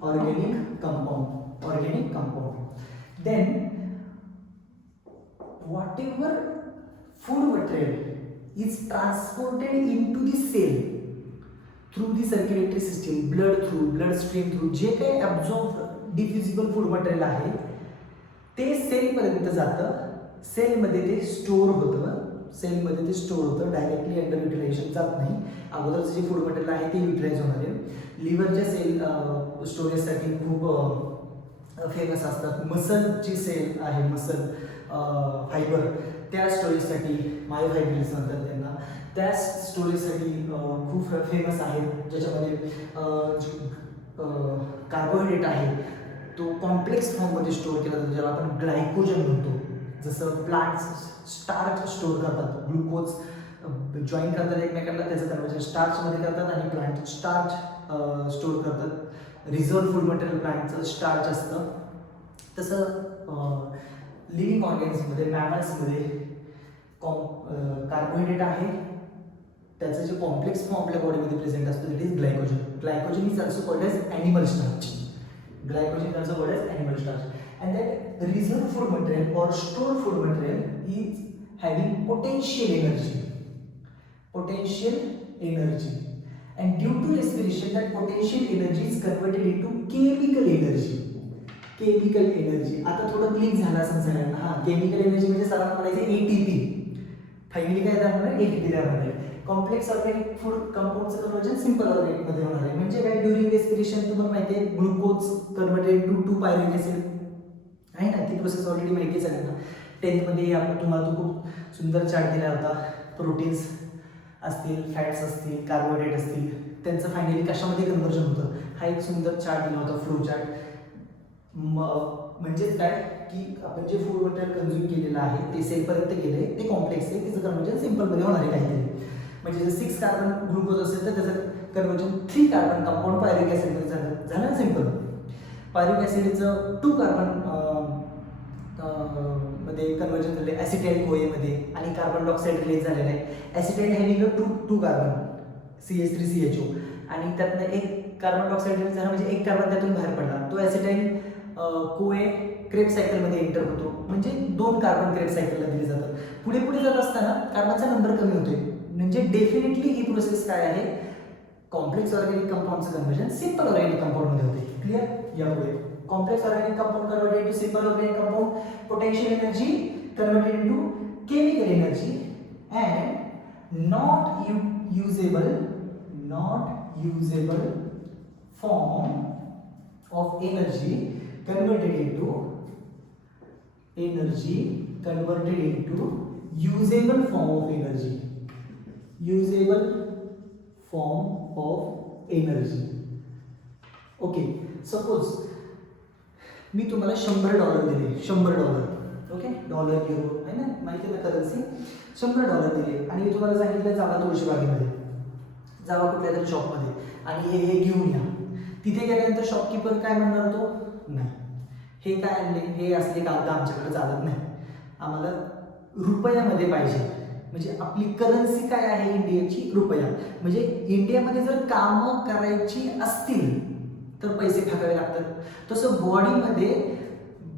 organic compound. Organic compound. Then whatever food material is transported into the cell through the circulatory system, blood stream through, जे काही absorb डिफ्युजिबल food material आहे ते सेलपर्यंत जातं. सेलमध्ये ते store होतं, directly under utilisation जात नाही. अगोदरचं जे फूड मटेरियल आहे ते युटिलाइज होणार आहे. लिव्हरच्या सेल स्टोरेजसाठी खूप फेमस असतात. मसलची सेल आहे, मसल फायबर, त्या स्टोरेजसाठी मायोफायब्रिल्स म्हणतात त्यांना, त्या स्टोरेजसाठी खूप फेमस आहेत. ज्याच्यामध्ये कार्बोहायड्रेट आहे तो कॉम्प्लेक्स फॉर्ममध्ये स्टोअर केला जातो, ज्याला आपण ग्लायकोजन म्हणतो. जसं प्लांट्स स्टार्च स्टोअर करतात, ग्लुकोज जॉईन करतात एकमेकांना, त्याचं कन्वर्जन स्टार्चमध्ये करतात आणि प्लांट स्टार्च स्टोअर करतात. रिझर्व फूड मटेरियल प्लांटचं स्टार्च असतं. तसं लिव्हिंग ऑर्गॅनिजमध्ये, मॅमल्समध्ये कार्बोहायड्रेट आहे, त्याचं जे कॉम्प्लेक्स फॉर्म आपल्या बॉडीमध्ये प्रेझेंट असतो it is glycogen. Glycogen is also called as animal starch. Glycogen is also called as animal starch. And that reserve food material or stored food material is having potential energy. And due to respiration, that potential energy is converted into chemical energy. आता थोडं click झालं असं सगळ्यांना. हा, chemical energy म्हणजे सर्वात म्हणायचं ATP. Finally काय झालं? ATP तयार होणार आहे. कॉम्प्लेक्स ऑर्गॅनिक फूड कंपाऊंडचं कन्वर्जन सिम्पल ऑर्गॅनिकमध्ये होणार आहे. म्हणजे काय? ड्युरिंग रेस्पिरेशन तुम्हाला माहिती आहे glucose converted to 2 pyruvic acid आहे ना, ती प्रोसेस ऑलरेडी माहिती आहे सगळ्यांना. 10th मध्ये आपण तुम्हाला तो खूप सुंदर चार्ट दिला होता. प्रोटीन्स असतील, फॅट्स असतील, कार्बोहायड्रेट असतील, त्यांचं फायनली कशामध्ये कन्वर्जन होतं हा एक सुंदर चार्ट दिला होता, फ्लो चार्ट. म्हणजेच काय की आपण जे फूड मटेरियल कन्झ्युम केलेलं आहे ते सेलपर्यंत गेले, ते कॉम्प्लेक्स आहे, त्याचं कन्वर्जन सिम्पलमध्ये होणार आहे काहीतरी. म्हणजे जर 6 कार्बन ग्लुकोज असेल तर त्याचं कन्वर्जन 3 कार्बन कंपाऊंड पायरिक ॲसिडमध्ये झालं सिम्पल. पायरिक ॲसिडचं 2 कार्बन मध्ये कन्वर्जन झाले ॲसिटाइल कोएमध्ये, आणि कार्बन डायऑक्साईड रिलीज झालेलं आहे. ॲसिटाइल हॅव्हिंग 2 कार्बन CH3CHO, आणि त्यातनं 1 कार्बन डायऑक्साईड रिलीज झाला म्हणजे 1 कार्बन त्यातून बाहेर पडला. तो ॲसिटाइल कोए क्रेब सायकलमध्ये एंटर होतो, म्हणजे 2 कार्बन क्रेब सायकलला दिले जातात. पुढे पुढे जात असताना कार्बनचा नंबर कमी होतोय. म्हणजे डेफिनेटली ही प्रोसेस काय आहे? कॉम्प्लेक्स ऑर्गॅनिक कंपाऊंडचं कन्वर्जन सिम्पल ऑर्गॅनिक कंपाऊंडमध्ये होते. क्लिअर? यापुढे complex organic compound converted to simple organic compound, potential energy converted into chemical energy, and not usable form of energy converted into usable form of energy. Okay, suppose मी तुम्हाला $100 दिले, $100, okay, dollar euro आहे ना, माहिती आहे ना currency, $100 दिले आणि मी तुम्हाला सांगितलं जावा तुळशीबागेमध्ये, जावा कुठल्या तरी शॉपमध्ये आणि हे घेऊन या. तिथे गेल्यानंतर शॉपकीपर काय म्हणणार तो, नाही हे काय आणले, हे असले कागद आमच्याकडे चालत नाही, आम्हाला रुपयामध्ये पाहिजे. म्हणजे आपली करन्सी काय आहे इंडियाची, रुपया. म्हणजे इंडियामध्ये जर कामं करायची असतील तर पैसे टाकावे लागतात. तसं बॉडीमध्ये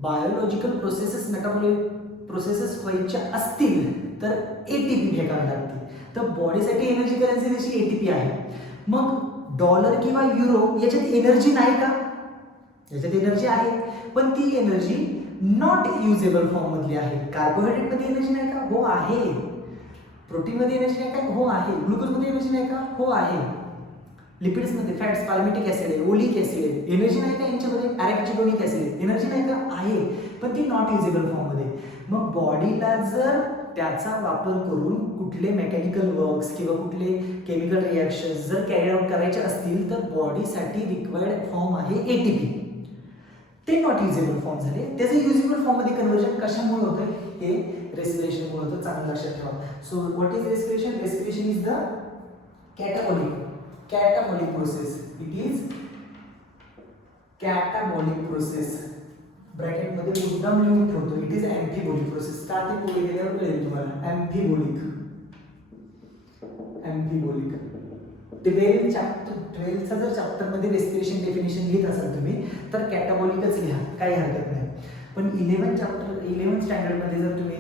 बायोलॉजिकल प्रोसेसेस, मेटाबॉलिक प्रोसेसेस व्हायच्या असतील तर ATP फेकावे लागते. तर बॉडीसाठी एनर्जी करन्सी जशी ATP आहे. मग डॉलर किंवा युरो याच्यात एनर्जी नाही का, याच्यात एनर्जी आहे, पण ती एनर्जी नॉट युजेबल फॉर्म मधली आहे. कार्बोहायड्रेट मध्ये एनर्जी नाही का, हो आहे. प्रोटीन मध्ये एनर्जी नाही का, हो आहे. ग्लुकोज मध्ये एनर्जी नाही का, हो आहे. लिपिड्स मध्ये फॅट्स, पाल्मिटिक ऍसिड आहे, ओलिक ऍसिड आहे, एनर्जी नाही का यांच्यामध्ये, ॲरेकिडोनिक ऍसिड, एनर्जी नाही का, आहे, पण ती नॉट युजेबल फॉर्म मध्ये. मग बॉडीला जर त्याचा वापर करून कुठले मेकॅनिकल वर्क्स किंवा कुठले केमिकल रिॲक्शन्स जर कॅरी आउट करायचे असतील तर बॉडीसाठी रिक्वायर्ड फॉर्म आहे ATP. ते नॉट युजेबल फॉर्म झाले. त्याचं युजेबल फॉर्म मध्ये कन्वर्जन कशामुळे होतं, हे रेस्पिरेशनमुळे होतं. चांगलं लक्षात ठेवा. So what is respiration? Respiration is the catabolic process. It is catabolic process. Bracket मध्ये मुद्दाम लिहून ठेवतो. It is amphibolic process. का ते पुढे गेल्यावर कळेल तुम्हाला. अँफिबोलिक 12th जर चॅप्टर मध्ये रेस्पिरेशन डेफिनेशन लिहित असाल तुम्ही तर कॅटाबॉलिकच लिहा, काही हरकत नाही. पण 11th स्टँडर्ड मध्ये जर तुम्ही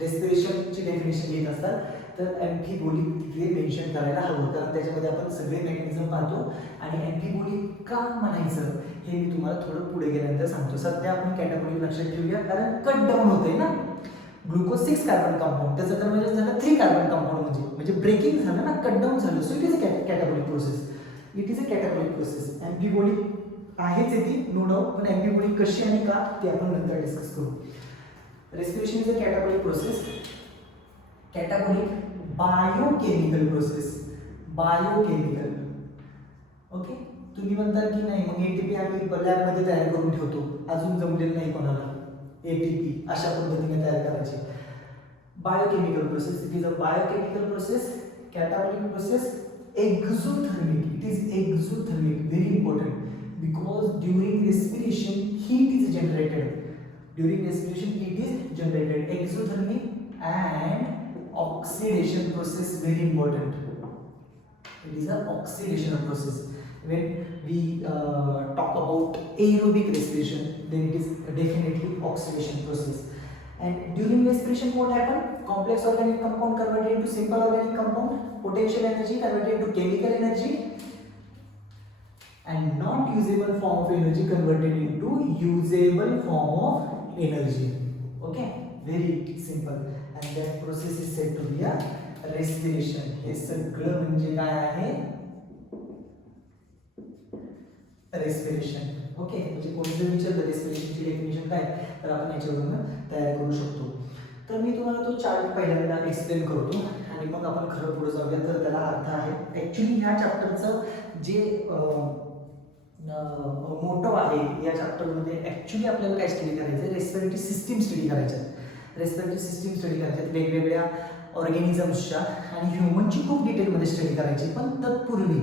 रेस्पिरेशनची डेफिनेशन लिहित असाल तर अँफिबोलिक तिथे मेन्शन करायला हवं, कारण त्याच्यामध्ये आपण सगळे मेकॅनिझम पाहतो. आणि अँफिबोलिक का म्हणायचं हे मी तुम्हाला थोडं पुढे गेल्यानंतर सांगतो. सध्या आपण कॅटाबॉलिक लक्षात ठेवूया, कारण कट डाऊन होतंय ना. ग्लुकोज 6 कार्बन कंपाऊंड, त्याचं कन्वर्जन झालं 3 कार्बन कंपाऊंड, म्हणजे ब्रेकिंग झालं ना, कट डाऊन झालं. So it is a catabolic process. Amphibolic आहेच आहे ती, नो डाऊट. पण अँफिबोलिक कशी आणि का ते आपण नंतर डिस्कस करू. Respiration is a catabolic process. Catabolic biochemical process. Biochemical, okay. तुम्ही म्हणता की नाही मग ATP आम्ही लॅबमध्ये तयार करून ठेवतो, अजून जमलेलं नाही कोणाला ATP अशा पद्धतीने तयार करायची. Biochemical process. It is a biochemical process. Catabolic process. Exothermic. It is exothermic, very important, because during respiration heat is generated. During respiration heat is generated. Exothermic and oxidation process, very important. It is an oxidation process. When we talk about aerobic respiration, then it is definitely oxidation process. And during respiration what happen? Complex organic compound converted into simple organic compound, potential energy converted into chemical energy, and not usable form of energy converted into usable form of energy. Okay, very simple. And that process is said to be a respiration. हे सगळं म्हणजे काय आहे, respiration. Okay, म्हणजे कोणी जर विचारलं रेस्पिरेशनची definition काय तर आपण याच्यावरून तयार करू शकतो. तर मी तुम्हाला तो चार्ट पहिल्यांदा एक्सप्लेन करतो आणि मग आपण खरं पुढे जाऊया. तर त्याला अर्थ आहे. ऍक्च्युली ह्या चॅप्टरचं जे मोटो आहे या चॅप्टरमध्ये ऍक्च्युली आपल्याला काय स्टडी करायचं, रेस्पिरेटरी सिस्टीम स्टडी करायचं. रेस्पिरेटरी सिस्टीम स्टडी करायच्यात वेगवेगळ्या ऑर्गॅनिझम्सच्या, आणि ह्युमनची खूप डिटेलमध्ये स्टडी करायची. पण तत्पूर्वी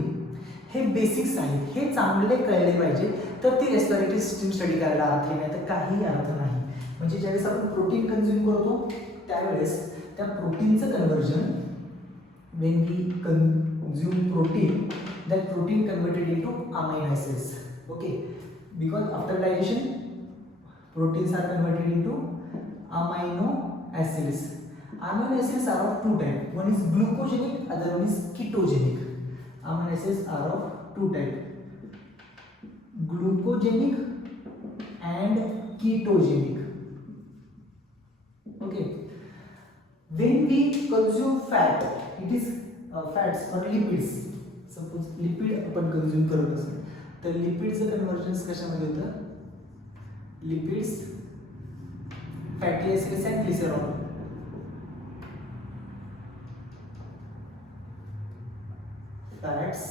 हे बेसिक्स आहेत, हे चांगले कळले पाहिजे. तर ती रेस्पिरेटरी सिस्टीम स्टडी करायला अर्थ नाही तर काही अर्थ नाही. म्हणजे ज्यावेळेस आपण प्रोटीन कन्झ्युम करतो त्यावेळेस त्या प्रोटीनचं conversion, when we consume protein, that protein converted into amino acids. Okay, because after digestion proteins are converted into amino acids. Amino acids are of two types. One is glucogenic, other one is ketogenic. Amino acids are of two types, glucogenic and ketogenic. Okay, when we consume fat, it is fats or lipids. Suppose lipid आपण consume करत असेल तर लिपिडचं convergence कशामध्ये होतं, lipids, fatty acids and glycerol. Fats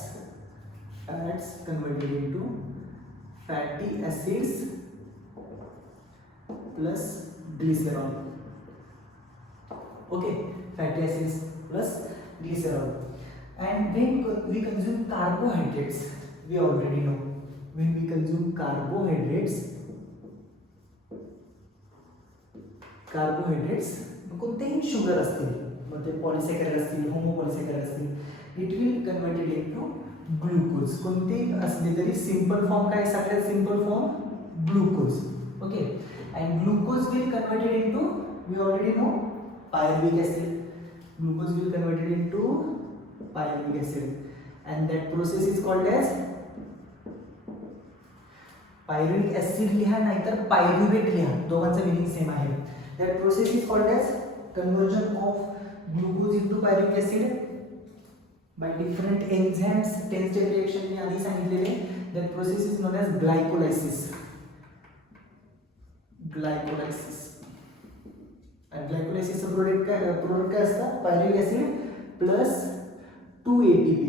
converted into fatty acids plus glycerol. Okay, fatty acids plus glycerol. And when we consume carbohydrates, we already know when we consume carbohydrates कोणतेही sugar असतील, मग ते polysaccharide असतील, homopolysaccharide असतील, it will converted into glucose. कोणतेही असले तरी simple form काय, सगळ्यात simple form glucose. Okay, and glucose will converted into, we already know, pyruvic acid. Glucose will converted into pyruvic acid, and that process is called as pyruvic acid लिहा नाहीतर pyruvate लिहा, दोघांचं meaning same आहे. That process is called as conversion of glucose into pyruvic acid by different enzymes. 10 step reaction मी आधी सांगितलेले. That process is known as glycolysis. आणि ग्लायकोलायसिसचं product काय असतं, पायरुव्हिक ऍसिड प्लस 2 ATP.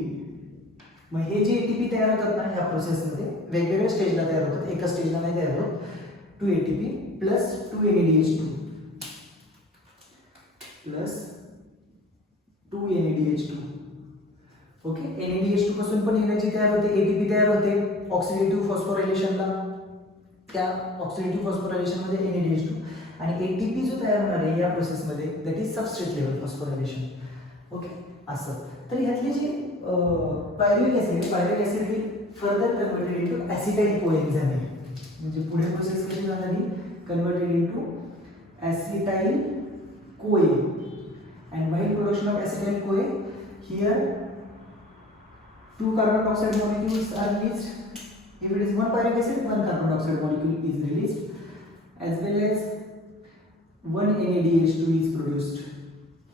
मग हे जे ATP तयार होतात ना या प्रोसेसमध्ये वेगवेगळ्या स्टेजला तयार होतात, एका स्टेजला नाही तयार होत. 2 ATP plus 2 NADH2 plus 2 NADH2. Okay, NADH2 पासून पण एनर्जी तयार होते, ATP तयार होते ऑक्सिडेटिव्ह फॉस्फोरायलेशनला. त्या ऑक्सिडेटिव्ह फॉस्फोरायलेशनमध्ये NADH2 आणि ATP जो तयार होणार आहे या प्रोसेसमध्ये that is substrate level phosphorylation. Okay, असं. तर ह्यातले जे pyruvic acid will further converted into acetyl coenzyme आहे. म्हणजे पुढे प्रोसेस कशी जाणार, कन्वर्टेड इनटू ऍसिटाइल कोए. अँड व्हाईल प्रोडक्शन ऑफ ऍसिटाइल कोए, here 2 carbon dioxide molecules are released. If it is one pyruvic acid, 1 carbon dioxide molecule is released, as well as 1 NADH2 is produced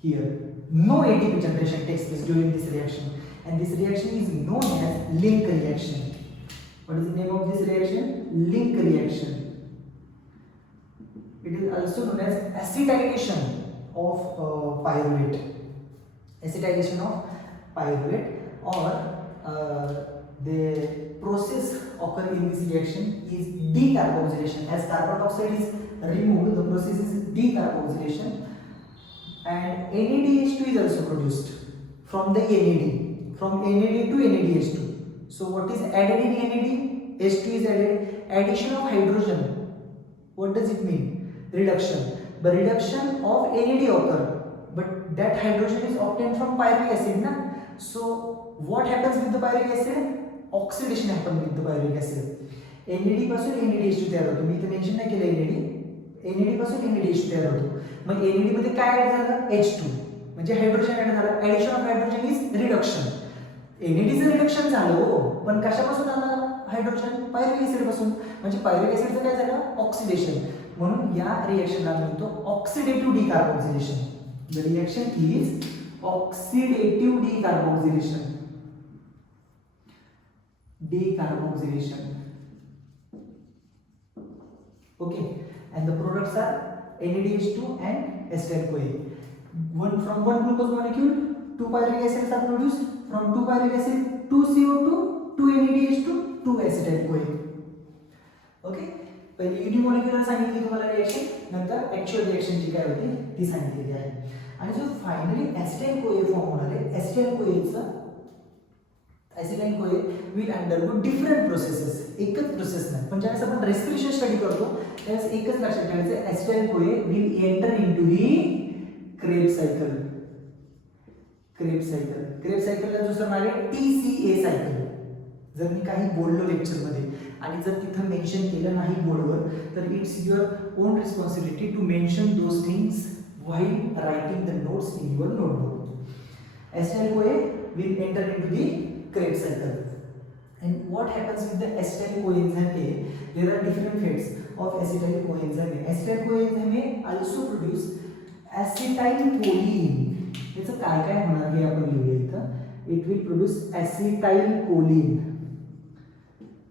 here. No ATP generation takes place during this reaction, and this reaction is known as link reaction. What is the name of this reaction? Link reaction. It is also known as acetylation of pyruvate. Acetylation of pyruvate, or the process occur in this reaction is decarboxylation. As carbon dioxide is removed, the process is decarboxylation, and NADH2 is also produced from the NAD, from NAD to NADH2. So what is added in NAD? H2 is added. Addition of hydrogen, what does it mean? Reduction. The reduction of NAD occur, but that hydrogen is obtained from pyruvic acid na. So what happens with the pyruvic acid? Oxidation happens with the pyruvic acid. NAD पासून NADH2 तयार होतो. मी इथे mention नाही केलं NAD पासून NADH2 तयार होतो. मग NAD मध्ये काय ऍड झालं, H2, म्हणजे हायड्रोजन ऍड झालं. Addition of hydrogen is reduction. NAD चं रिडक्शन झालं हो, पण कशापासून झालं हायड्रोजन, पायरुव्हिक ऍसिड पासून. म्हणजे पायरुव्हिक ऍसिडचं काय झालं, ऑक्सिडेशन. म्हणून या रिएक्शनला म्हणतो oxidative decarboxylation. The reaction is oxidative decarboxylation. Okay, and the products are NADH2 and acetyl-CoA. From one glucose molecule, 2 pyruvic acids are produced. From 2 pyruvic acid, 2 CO2, 2 NADH2, 2 acetyl-CoA. Okay, पहिले युनिमोलिक्युलर सांगितली तुम्हाला reaction, नंतर actual reaction जी काय होती ती सांगितलेली आहे. आणि जो फायनली acetyl-CoA फॉर्म होणार आहे, acetyl-CoA will undergo different processes. एकच प्रोसेस नाही, पण ज्यावेळेस आपण रेस्पिरेशन स्टडी करतो त्यावेळेस एकच लक्षात ठेवायचं, acetyl-CoA will enter into the Krebs cycle. Krebs सायकलला दुसरं नाव आहे TCA सायकल. जर मी काही बोललो लेक्चरमध्ये आणि जर तिथं मेन्शन केलं नाही बोर्डवर, तर it's your own responsibility to mention those things while writing the notes in your notebook. acetyl-CoA will enter into the Krebs cycle. And what happens with the acetyl-CoA enzyme A? There are different fates of acetyl-CoA enzyme A. acetyl-CoA enzyme A also produce acetylcholine. याचं काय काय होणार हे आपण लिहूया इथं. It will produce acetylcholine.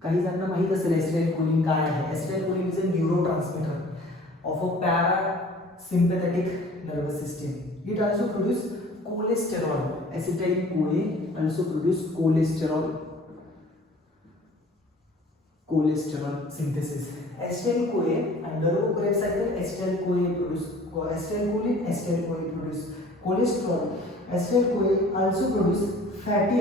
काही जणांना माहित असेल acetylcholine काय आहे. acetylcholine is a neurotransmitter of a parasympathetic nervous system. It also produce cholesterol. acetyl-CoA also produce cholesterol. cholesterol synthesis. Acetyl-CoA undergo Krebs cycle. Acetyl-CoA produce acetylcholine. Acetyl-CoA produce cholesterol. Acetyl-CoA also produce fatty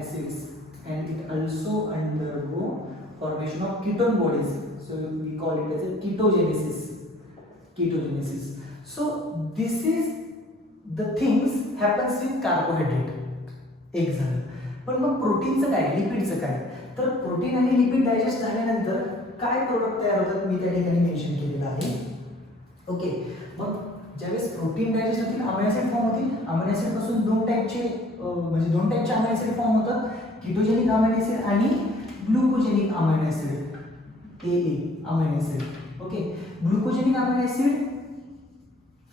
acids, and it also undergo formation of ketone bodies. So we call it as a ketogenesis. So this is the things happens with carbohydrate. एक झालं. पण मग प्रोटीनचं काय, लिपिडचं काय? तर protein आणि lipid digest झाल्यानंतर काय प्रोडक्ट तयार होतात मी त्या ठिकाणी मेन्शन केलेलं आहे. ओके, मग ज्यावेळेस प्रोटीन डायजेस्ट होतील अमिनो ऍसिड फॉर्म होतील. अमिनो ऍसिड पासून दोन टाईपचे अमिनो ऍसिड फॉर्म होतात, कीटोजेनिक अमिनो ऍसिड आणि glucogenic amino acid, AA amino acid. Okay, glucogenic amino acid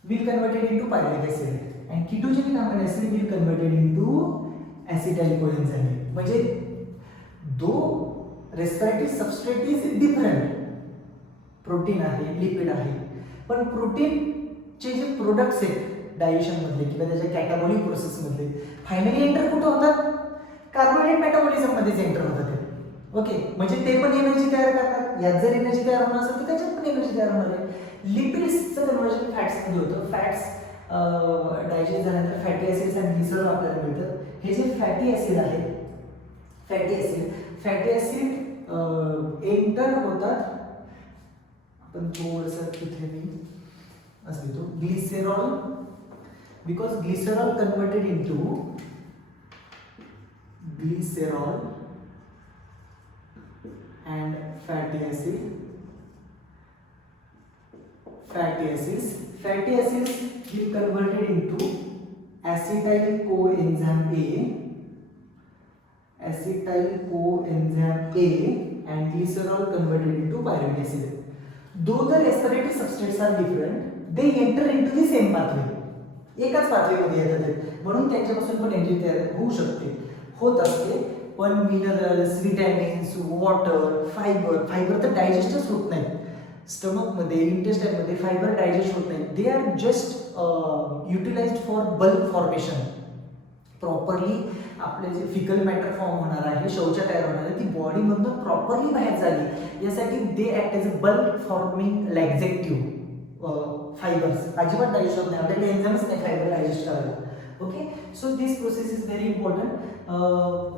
will converted into pyruvic acid and ketogenic amino acid will converted into acetyl coenzyme. म्हणजे दो respiratory substrate is different, protein आहे, lipid आहे, पण प्रोटीनचे जे products आहेत digestion मधले किंवा त्याच्या कॅटाबॉलिक प्रोसेस मधले फायनली एंटर कुठे होतात, कार्बोहायड्रेट मेटाबॉलिझम मध्ये एंटर होतात ते. ओके, म्हणजे ते पण एनर्जी तयार करतात. यात जर एनर्जी तयार होणार असेल तर त्याच्यात पण एनर्जी तयार होणार आहे. लिपिड्सचं कन्व्हर्जन फॅट्समध्ये होतं. फॅट्स डायजेस्ट झाल्यानंतर फॅटी ऍसिड्स आणि ग्लिसरॉल आपल्याला मिळतं. हे जे फॅटी ऍसिड आहे, फॅटी ऍसिड एंटर होतात. आपण थोडंसं तिथे मी असं लिहितो glycerol, because glycerol converted into glycerol and fatty acids will converted into acetyl coenzyme A and glycerol converted into pyruvic acid. Though the respiratory substrates are different, they enter into the same pathway. एकाच pathway मध्ये येतात, म्हणून त्यांच्यापासून पण energy तयार होऊ शकते, होत असते. पण मिनरल्स, विटॅमिन्स, वॉटर, फायबर तर डायजेस्टच होत नाही. स्टमक मध्ये, इंटेस्टाइन मध्ये फायबर डायजेस्ट होत नाही. They are just utilised for bulk formation. Properly आपले जे फिकल मॅटर फॉर्म होणार आहे, शौच तयार होणार आहे, ती बॉडीमधून प्रॉपरली बाहेर झाली यासाठी they act as a bulk forming laxative. Fibres अजिबात डायजेस्ट होत नाही, आपल्याकडे एन्झाइम्स नाही फायबर डायजेस्ट करायला. Okay, so this process is very important.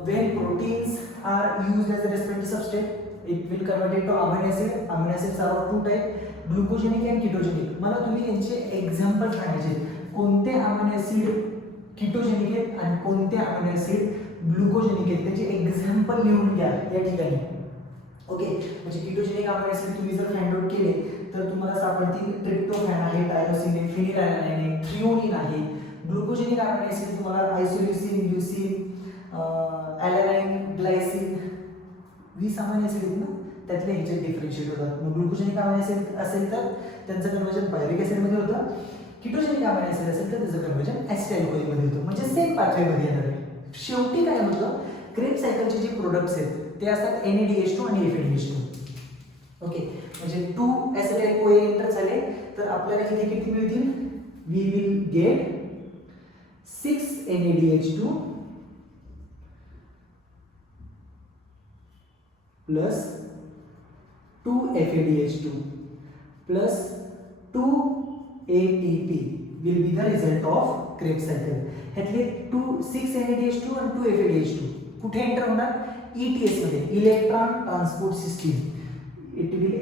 When proteins are used as a respiratory substrate, it will convert it to amino acid. Amino acids are of two type, glucogenic and ketogenic. मला तुम्ही यांचे example सांगायचे, कोणते amino acid ketogenic आहेत आणि कोणते amino acid ग्लुकोजेनिक आहेत, त्याचे एक्झाम्पल लिहून घ्या या ठिकाणी. ओके, म्हणजे कीटोजेनिक अमिनो ऍसिड तुम्ही जर फाइंड आउट केले तर तुम्हाला सापडतील ट्रिप्टोफॅन आहे, टायरोसिन आहे, फिनिलॅलॅनिन आहे, थ्रिओनिन आहे. ग्लुकोजेनिक अमिनो ऍसिड तुम्हाला आयसोल्युसिन, ल्युसिन, ॲलॅनाइन, ग्लायसिन, 20 अमिनो ऍसिड आहेत ना, त्यातले ह्याचे डिफरन्शिएट होतात. मग ग्लुकोजेनिक अमिनो ऍसिड असेल तर त्यांचं कन्वर्जन पायरुविक ऍसिड मध्ये होतं, कीटोजेनिक अमिनो ऍसिड असेल तर त्याचं कन्वर्जन ऍसिटाइल-कोलिन मध्ये होतं, म्हणजे सेम पाथवे मध्ये येणार आहे. शेवटी काय होतं, क्रेब्स सायकलचे जे प्रोडक्ट्स आहेत ते असतात NADH2 आणि FADH2. ओके, म्हणजे 2 ऍसिटाइल-कोए एंटर झाले तर आपल्याला इथे किती मिळतील, we will get 6 NADH2 plus 2 FADH2 plus 2 ATP will be the result of Krebs cycle. ह्यातले 6 NADH2 आणि 2 FADH2 कुठे एंटर होणार, ETS मध्ये, electron transport system. It will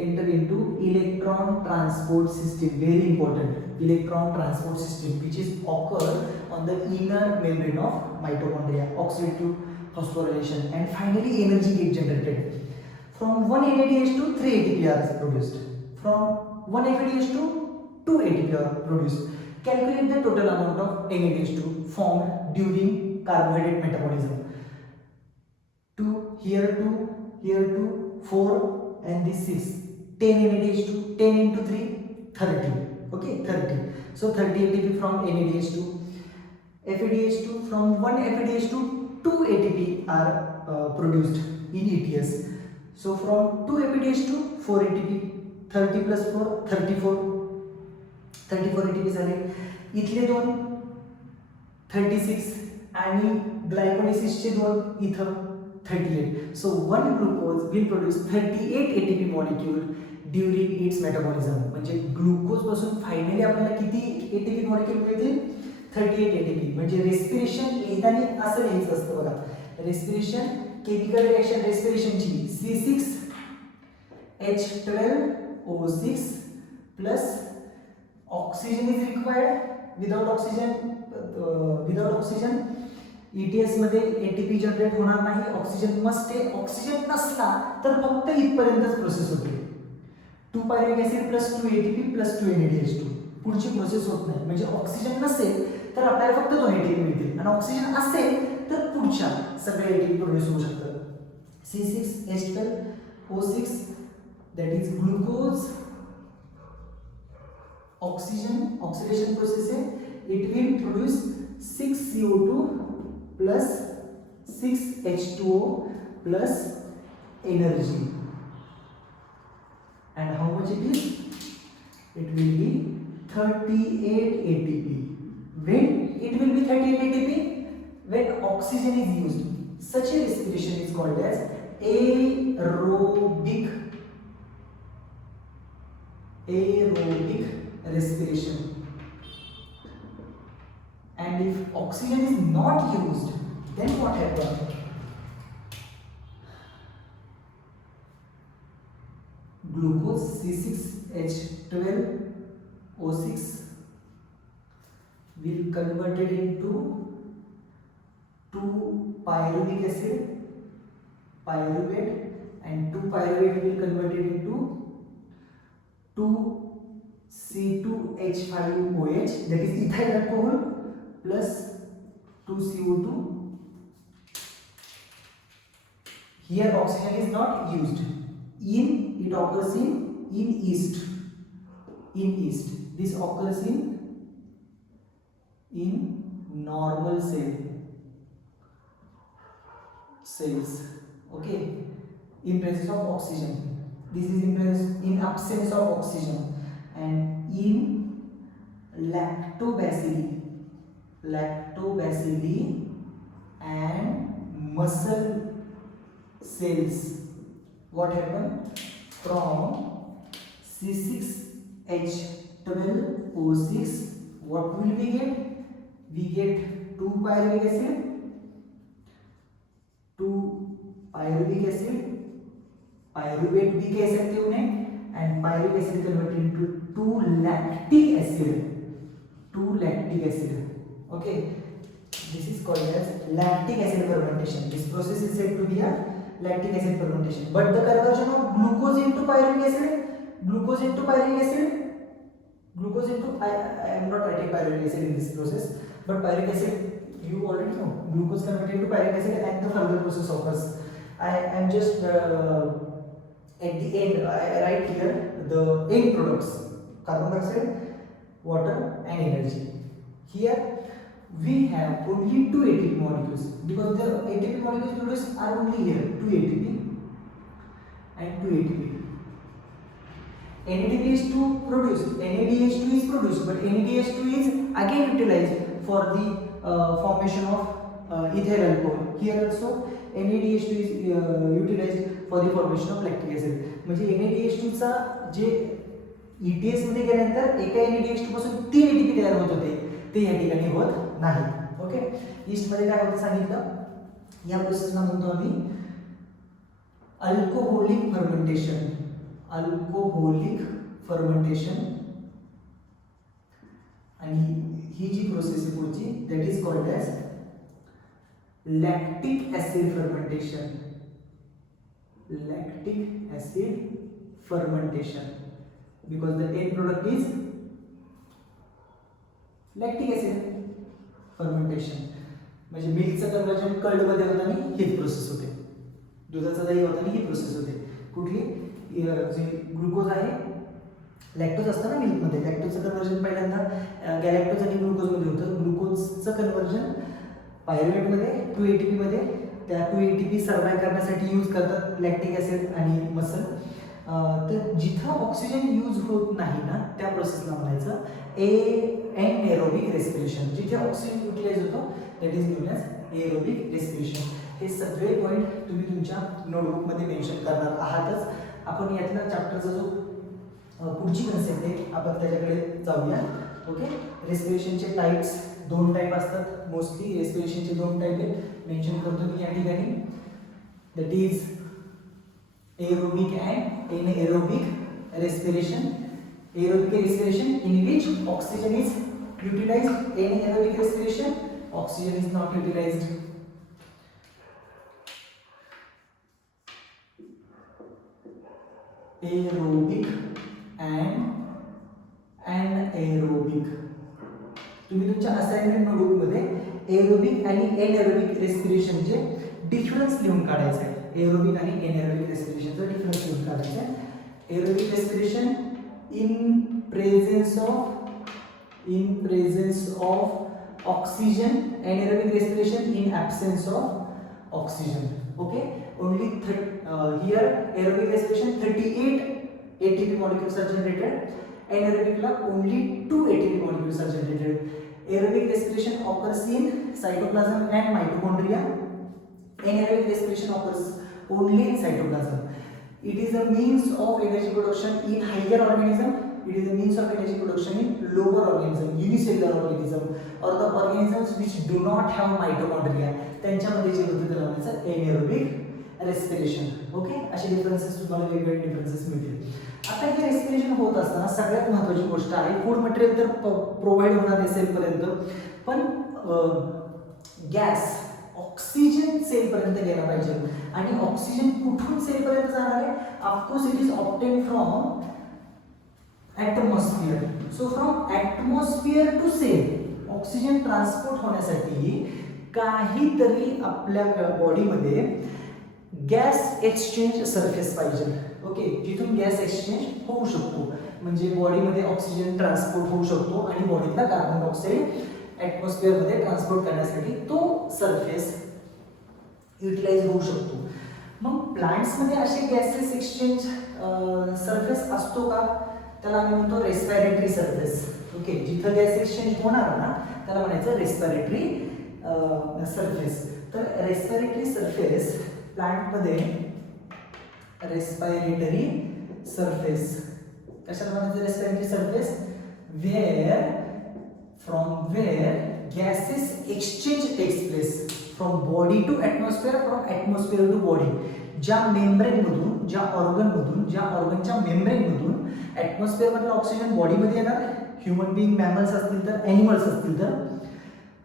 enter into electron transport system, very important, electron transport system, which is occur on the inner membrane of mitochondria, oxidative phosphorylation, and finally energy get generated. From 1 NADH2 3 ATP are produced, from 1 FADH2 2 ATP are produced. Calculate the total amount of NADH2 formed during carbohydrate metabolism. 2 here, 4 and this 6, 10 NADH2, 10 into 3, 30. Okay, 30. So 30 ATP from NADH2. FADH2, from 1 FADH2 2 ATP are produced in ETS. So from 2 FADH2 4 ATP, 30 plus 4 34 ATP झाले. इथले दोन 36 आणि ग्लायकोलिसिसचे दोन इथं 38. So one glucose will produce 38 ATP molecule during it's metabolism. म्हणजे glucose पासून finally आपल्याला किती ATP मॉलिक्यूल मिळतील? 38 ATP. म्हणजे रेस्पिरेशन लिहिताना असं लिहायचं असतं बघा. रेस्पिरेशन केमिकल रिएक्शन रेस्पिरेशनची C6H12O6 plus oxygen is required. Without oxygen ETS मध्ये ATP जनरेट होणार नाही. ऑक्सिजन मस्ट आहे. ऑक्सिजन नसला तर फक्त इथपर्यंतच प्रोसेस होते. 2 pyruvic acid plus 2 ATP plus 2 NADH2. पुढची प्रोसेस होत नाही. म्हणजे ऑक्सिजन नसेल तर आपल्याला फक्त 2 ATP मिळतील आणि ऑक्सिजन असेल तर पुढच्या सगळे ATP प्रोड्यूस होऊ शकतात. C6H12O6 that is glucose. Oxidation process है. It will produce 6CO2 plus 6H2O plus energy. And how much it is? It will be 38 ATP. When it will be 38 ATP? When oxygen is used. Such a respiration is called as aerobic respiration. And if oxygen is not used, then what happens? Glucose C6H12O6 will converted into 2 pyruvic acid, pyruvate, and 2 pyruvate will converted into 2 C2H5OH, that is ethyl alcohol, plus 2 CO2. Here oxygen is not used. It occurs in yeast. This occurs in normal cells. Okay. In presence of oxygen. This is in absence of oxygen. And in lactobacilli and muscle cells, what happened? From C6H12O6, what will we get? We get 2 pyruvic acid, 2 pyruvic acid, pyruvate भी कह सकते हो उन्हें, and pyruvic acid converted into 2 lactic acid. Okay, this is called as lactic acid fermentation. This process is said to be a lactic acid fermentation. But the conversion of glucose into pyruvic acid, I am not writing pyruvic acid in this process, but pyruvic acid you already know. Glucose converted into pyruvic acid and the further process occurs. I am just at the end I write here the end products: carbon dioxide, water, and energy. Here we have only 2 ATP molecules because the ATP molecules produced are only here 2 ATP and 2 ATP. NADH2 is produced, but NADH2 is again utilized for the formation of ethyl alcohol. Here also NADH2 is utilized for the formation of lactic acid. म्हणजे NADH2 चा जे ETS मध्ये गेल्यानंतर एका NADH2 पासून 3 ATP तयार होत होते ते या ठिकाणी होत नाही. ओके, ईस्ट मध्ये काय होतं सांगितलं? या प्रोसेसला म्हणतो आम्ही अल्कोहोलिक फर्मेंटेशन. आणि ही जी प्रोसेस आहे पुढची, that is called as lactic acid fermentation because the end product is lactic acid fermentation. म्हणजे मिल्कचं कन्वर्जन कर्ड मध्ये होताना हीच प्रोसेस होते, दुधाचं दही होताना ही प्रोसेस होते. कुठली? जे ग्लुकोज आहे, लॅक्टोज असतं ना मिल्कमध्ये, लॅक्टोजचं कन्वर्जन पहिल्यांदा गॅलॅक्टोज आणि ग्लुकोजमध्ये होतं. ग्लुकोजचं कन्वर्जन पायरुवेटमध्ये 2 ATP मध्ये, त्या 2 ATP सर्वाइव्ह करण्यासाठी यूज करतात लॅक्टिक ऍसिड आणि मसल. तर जिथं ऑक्सिजन यूज होत नाही ना त्या प्रोसेसला म्हणायचं एनएरोबिक रेस्पिरेशन. जिथे ऑक्सिजन युटिलाइज होतो that is known as aerobic respiration. हे सगळे पॉईंट तुम्ही तुमच्या नोटबुकमध्ये मेन्शन करणार आहातच. आपण यातला चॅप्टरचा जो पुढची कन्सेप्ट आहे आपण त्याच्याकडे जाऊया. ओके, रेस्पिरेशनचे टाईप्स 2 टाईप असतात. मोस्टली रेस्पिरेशनचे 2 टाईप आहेत, मेन्शन करतो मी या ठिकाणी. That is aerobic and anaerobic respiration. Aerobic respiration in which oxygen is utilized. Anaerobic respiration, oxygen is not utilized. Aerobic and anaerobic. तुम्ही तुमच्या असाइनमेंट नोटबुकमध्ये एरोबिक आणि एनएरोबिक रेस्पिरेशनचे डिफरन्स लिहून काढायचं आहे. एरोबिक आणि एनएरोबिक रेस्पिरेशनचा डिफरन्स लिहून काढायचा आहे. Aerobic respiration in presence of oxygen, anaerobic respiration in absence of oxygen. Okay, only here aerobic respiration 38 ATP molecules are generated. Anaerobicला only 2 ATP molecules are generated. Aerobic respiration occurs in cytoplasm and mitochondria. Anaerobic respiration occurs only in cytoplasm. It is a means of energy production in higher organism. It is a means of energy production in lower organism, unicellular organism, or the organisms which do not have mitochondria. त्यांच्यामध्ये जे होते त्याला म्हणायचं anaerobic respiration. Okay, असे differences तुम्हाला वेगवेगळे differences मिळतील. आता हे रेस्पिरेशन होत असताना सगळ्यात महत्त्वाची गोष्ट आहे, फूड मटेरियल तर प्रोव्हाइड होणार सेलपर्यंत, पण गॅस ऑक्सिजन सेलपर्यंत गेला पाहिजे. आणि ऑक्सिजन कुठून सेलपर्यंत जाणार आहे? Of course it is obtain from atmosphere. So from atmosphere to cell oxygen transport होण्यासाठी काहीतरी आपल्या बॉडीमध्ये गॅस एक्सचेंज सरफेस पाहिजे. ओके, जिथून गॅस एक्सचेंज होऊ शकतो, म्हणजे बॉडीमध्ये ऑक्सिजन ट्रान्सपोर्ट होऊ शकतो आणि बॉडीतला कार्बन डायऑक्साईड ॲटमॉस्फिअरमध्ये ट्रान्सपोर्ट करण्यासाठी तो सरफेस युटिलाइज होऊ शकतो. मग प्लांट्समध्ये असे गॅसेस एक्सचेंज सरफेस असतो का? त्याला आम्ही म्हणतो रेस्पिरेटरी सरफेस. ओके, जिथं गॅस एक्सचेंज होणार ना त्याला म्हणायचं रेस्पिरेटरी सरफेस. तर रेस्पिरेटरी सरफेस प्लांटमध्ये रेस्पिरेटरी सरफेस कशाला म्हणायचं? Respiratory surface from where gases exchange takes place from body to atmosphere, from atmosphere to body. ज्या मेम्ब्रेन मधून, ज्या ऑर्गन मधून, ज्या ऑर्गनच्या मेम्ब्रेन मधून ॲटमॉस्फिअर मधला ऑक्सिजन बॉडीमध्ये येणार, ह्युमन बिंग मॅमल्स असतील तर, ॲनिमल्स असतील तर,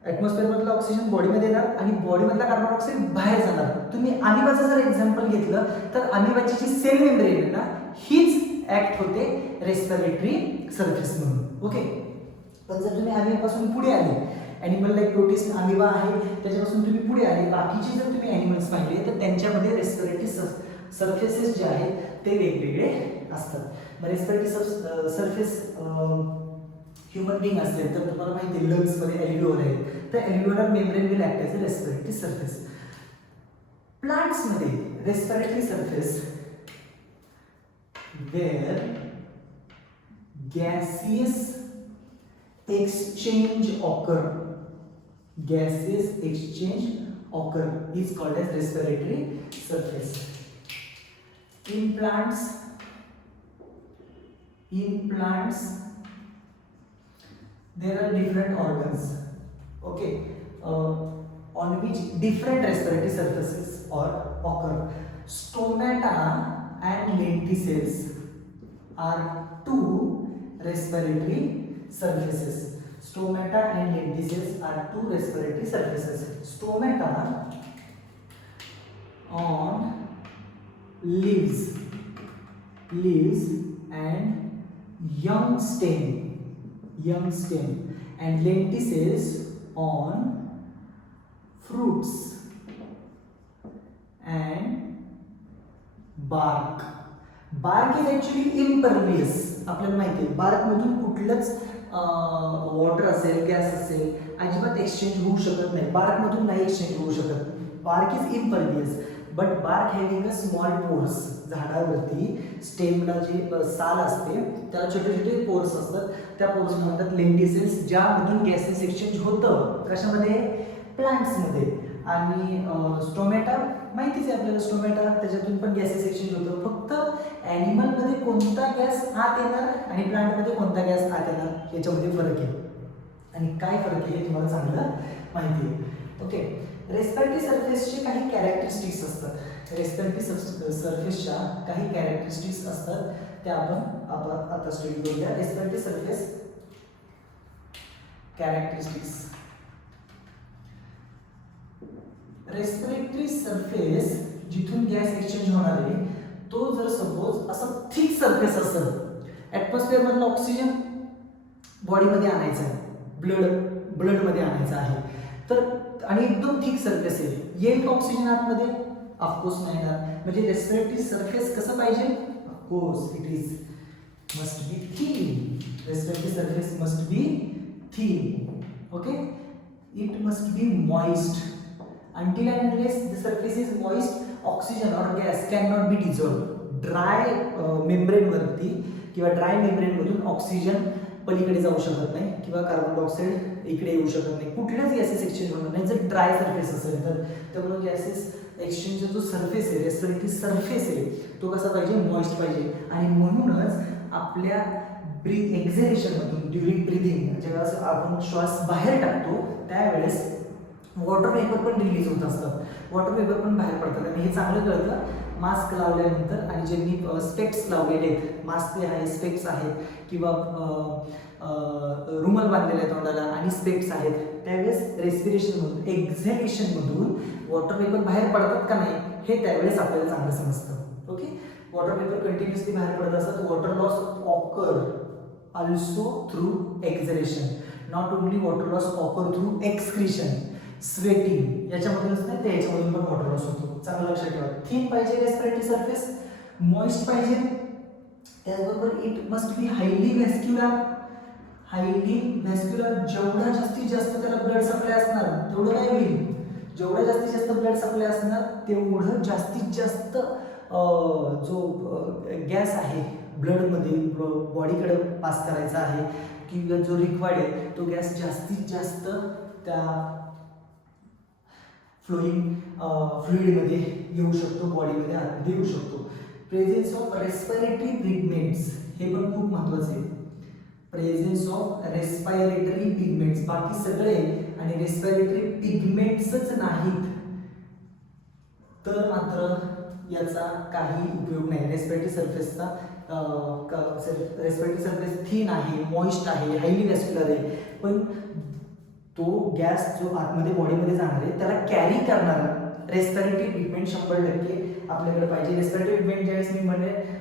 ॲटमॉस्फिअर मधला ऑक्सिजन बॉडीमध्ये येणार आणि बॉडीमधला कार्बन डायऑक्साईड बाहेर जाणार. तुम्ही अमिबाचं जर एक्झाम्पल घेतलं तर अमिबाची जी सेल मेम्ब्रेन आहे ना हीच ऍक्ट होते रेस्पिरेटरी सरफेस म्हणून. ओके, पण जर तुम्ही अमिबापासून पुढे आले, ॲनिमल लाईक प्रोटिस्ट अमिबा आहे त्याच्यापासून तुम्ही पुढे आले, बाकीचे जर तुम्ही ॲनिमल्स पाहिले तर त्यांच्यामध्ये रेस्पिरेटरी सरफेसेस जे आहेत ते वेगवेगळे असतात. मग रेस्पिरेटरी सरफेस ह्युमन बिंग असेल तर तुम्हाला माहिती आहे लंग्समध्ये ॲल्व्हिओल आहे, तर alveolar membrane will act as a respiratory surface. प्लांट्समध्ये respiratory surface where gaseous exchange occur is called as respiratory surface. In plants there are different organs, okay, on which different respiratory surfaces occur. Stomata and lenticels are two respiratory surfaces. Stomata and lenticels are two respiratory surfaces. Stomata on leaves and young stem, and lenticels on fruits and bark. Bark is actually impervious. आपल्याला माहिती आहे बार्कमधून कुठलंच water असेल, gas असेल, अजिबात exchange होऊ शकत नाही. बार्कमधून नाही एक्सचेंज होऊ शकत. Bark is impervious. But bark having a small pores. झाडावरती स्टेमला जे साल असते त्याला छोटे छोटे पोर्स असतात, त्या पोर्स म्हणतात लेंटिसेल्स, ज्यामधून गॅसेस एक्सचेंज होतं. कशामध्ये? प्लांट्समध्ये. आणि स्टोमॅटा माहितीच आहे आपल्याला, स्टोमॅटा त्याच्यातून पण गॅसेस एक्सचेंज होतं. फक्त ॲनिमलमध्ये कोणता गॅस आत येणार आणि प्लांटमध्ये कोणता गॅस आत येणार याच्यामध्ये फरक आहे. आणि काय फरक आहे हे तुम्हाला चांगलं माहिती आहे. ओके, रेस्पिरेटरी सरफेसचे काही कॅरेक्टरिस्टिक्स असतात. रेस्पिरेटरी सरफेसच्या काही कॅरेक्टरिस्टिक्स असतात, त्या आपण आता स्टडी करूया. Respiratory surface characteristics. Respiratory surface जिथून गॅस एक्सचेंज होणार आहे तो जर सपोज असा थिक सरफेस असेल, ॲटमॉस्फिअर मधला ऑक्सिजन बॉडीमध्ये आणायचा आहे, ब्लडमध्ये आणायचा आहे, तर आणि एकदम थिक सरफेस आहे, येईल का ऑक्सिजन आतमध्ये? ऑफकोर्स नाही येणार. म्हणजे रेस्पिरेटरी सरफेस कसं पाहिजे? Of course it is must be thin. Respiratory surface must be thin. Okay, it must be moist. Until and unless the surface is moist, oxygen or gas cannot be dissolved. Dry membrane वरती किंवा dry membrane मधून oxygen पलीकडे जाऊ शकत नाही किंवा carbon dioxide इकडे येऊ शकत नाही, कुठल्याच गॅसेस एक्सचेंज होणार नाही जर ड्राय सरफेस असेल तर. त्यामुळे गॅसेस एक्सचेंजचा जो सरफेस आहे, रेस्पिरेटरी सरफेस आहे, तो कसा पाहिजे? मॉइस्ट पाहिजे. आणि म्हणूनच आपल्या एक्झेलेशन मधून ड्युरिंग ब्रिदिंग जेव्हा आपण श्वास बाहेर टाकतो त्यावेळेस वॉटर वेपर पण रिलीज होत असतात, वॉटर वेपर पण बाहेर पडतात. आणि हे चांगलं कळतं मास्क लावल्यानंतर. आणि ज्यांनी स्पेक्स लावलेले आहेत, मास्क आहे, स्पेक्स आहेत किंवा रुमाल बांधलेला आहे तोंडाला आणि स्पेक्स आहेत, त्यावेळेस रेस्पिरेशनमधून एक्झेलेशनमधून वॉटर वेपर बाहेर पडतात का नाही हे त्यावेळेस आपल्याला चांगलं समजतं. ओके, वॉटर वेपर कंटिन्युअसली बाहेर पडत असतात. Water loss occur also through exhalation, not only water loss occur through excretion, sweating याच्यामधूनच नाही, त्याच्यामधून पण वॉटर लॉस होतो. चांगलं लक्षात ठेवा. थिन पाहिजे रेस्पिरेटरी सरफेस, मॉइस्ट पाहिजे, त्याचबरोबर it must be highly vascular. Highly vascular, जेवढा जास्तीत जास्त त्याला ब्लड सप्लाय असणार तेवढं काय होईल? जेवढा जास्तीत जास्त ब्लड सप्लाय असणार तेवढं जास्तीत जास्त जो गॅस आहे ब्लडमध्ये बॉडीकडे पास करायचा आहे किंवा जो रिक्वायर्ड आहे तो गॅस जास्तीत जास्त त्या फ्लुइडमध्ये येऊ शकतो, बॉडीमध्ये आतमध्ये येऊ शकतो. प्रेझेन्स ऑफ रेस्पिरेटरी पिगमेंट्स, हे पण खूप महत्त्वाचे आहे. प्रेझेन्स ऑफ रेस्पिरेटरी पिगमेंट्स, बाकी सगळे आणि रेस्पिरेटरी पिगमेंट्सच नाहीत तर मात्र याचा काही उपयोग नाही. रेस्पिरेटरी सरफेसचा रेस्पिरेटरी सरफेस थिन आहे, मॉइस्ट आहे, हायली व्हॅस्क्युलर आहे, पण तो गॅस जो आतमध्ये बॉडीमध्ये जाणार आहे त्याला कॅरी करणारा रेस्पिरेटरी पिगमेंट 100% आपल्याकडे पाहिजे. रेस्पिरेटरी पिगमेंट ज्यावेळेस मी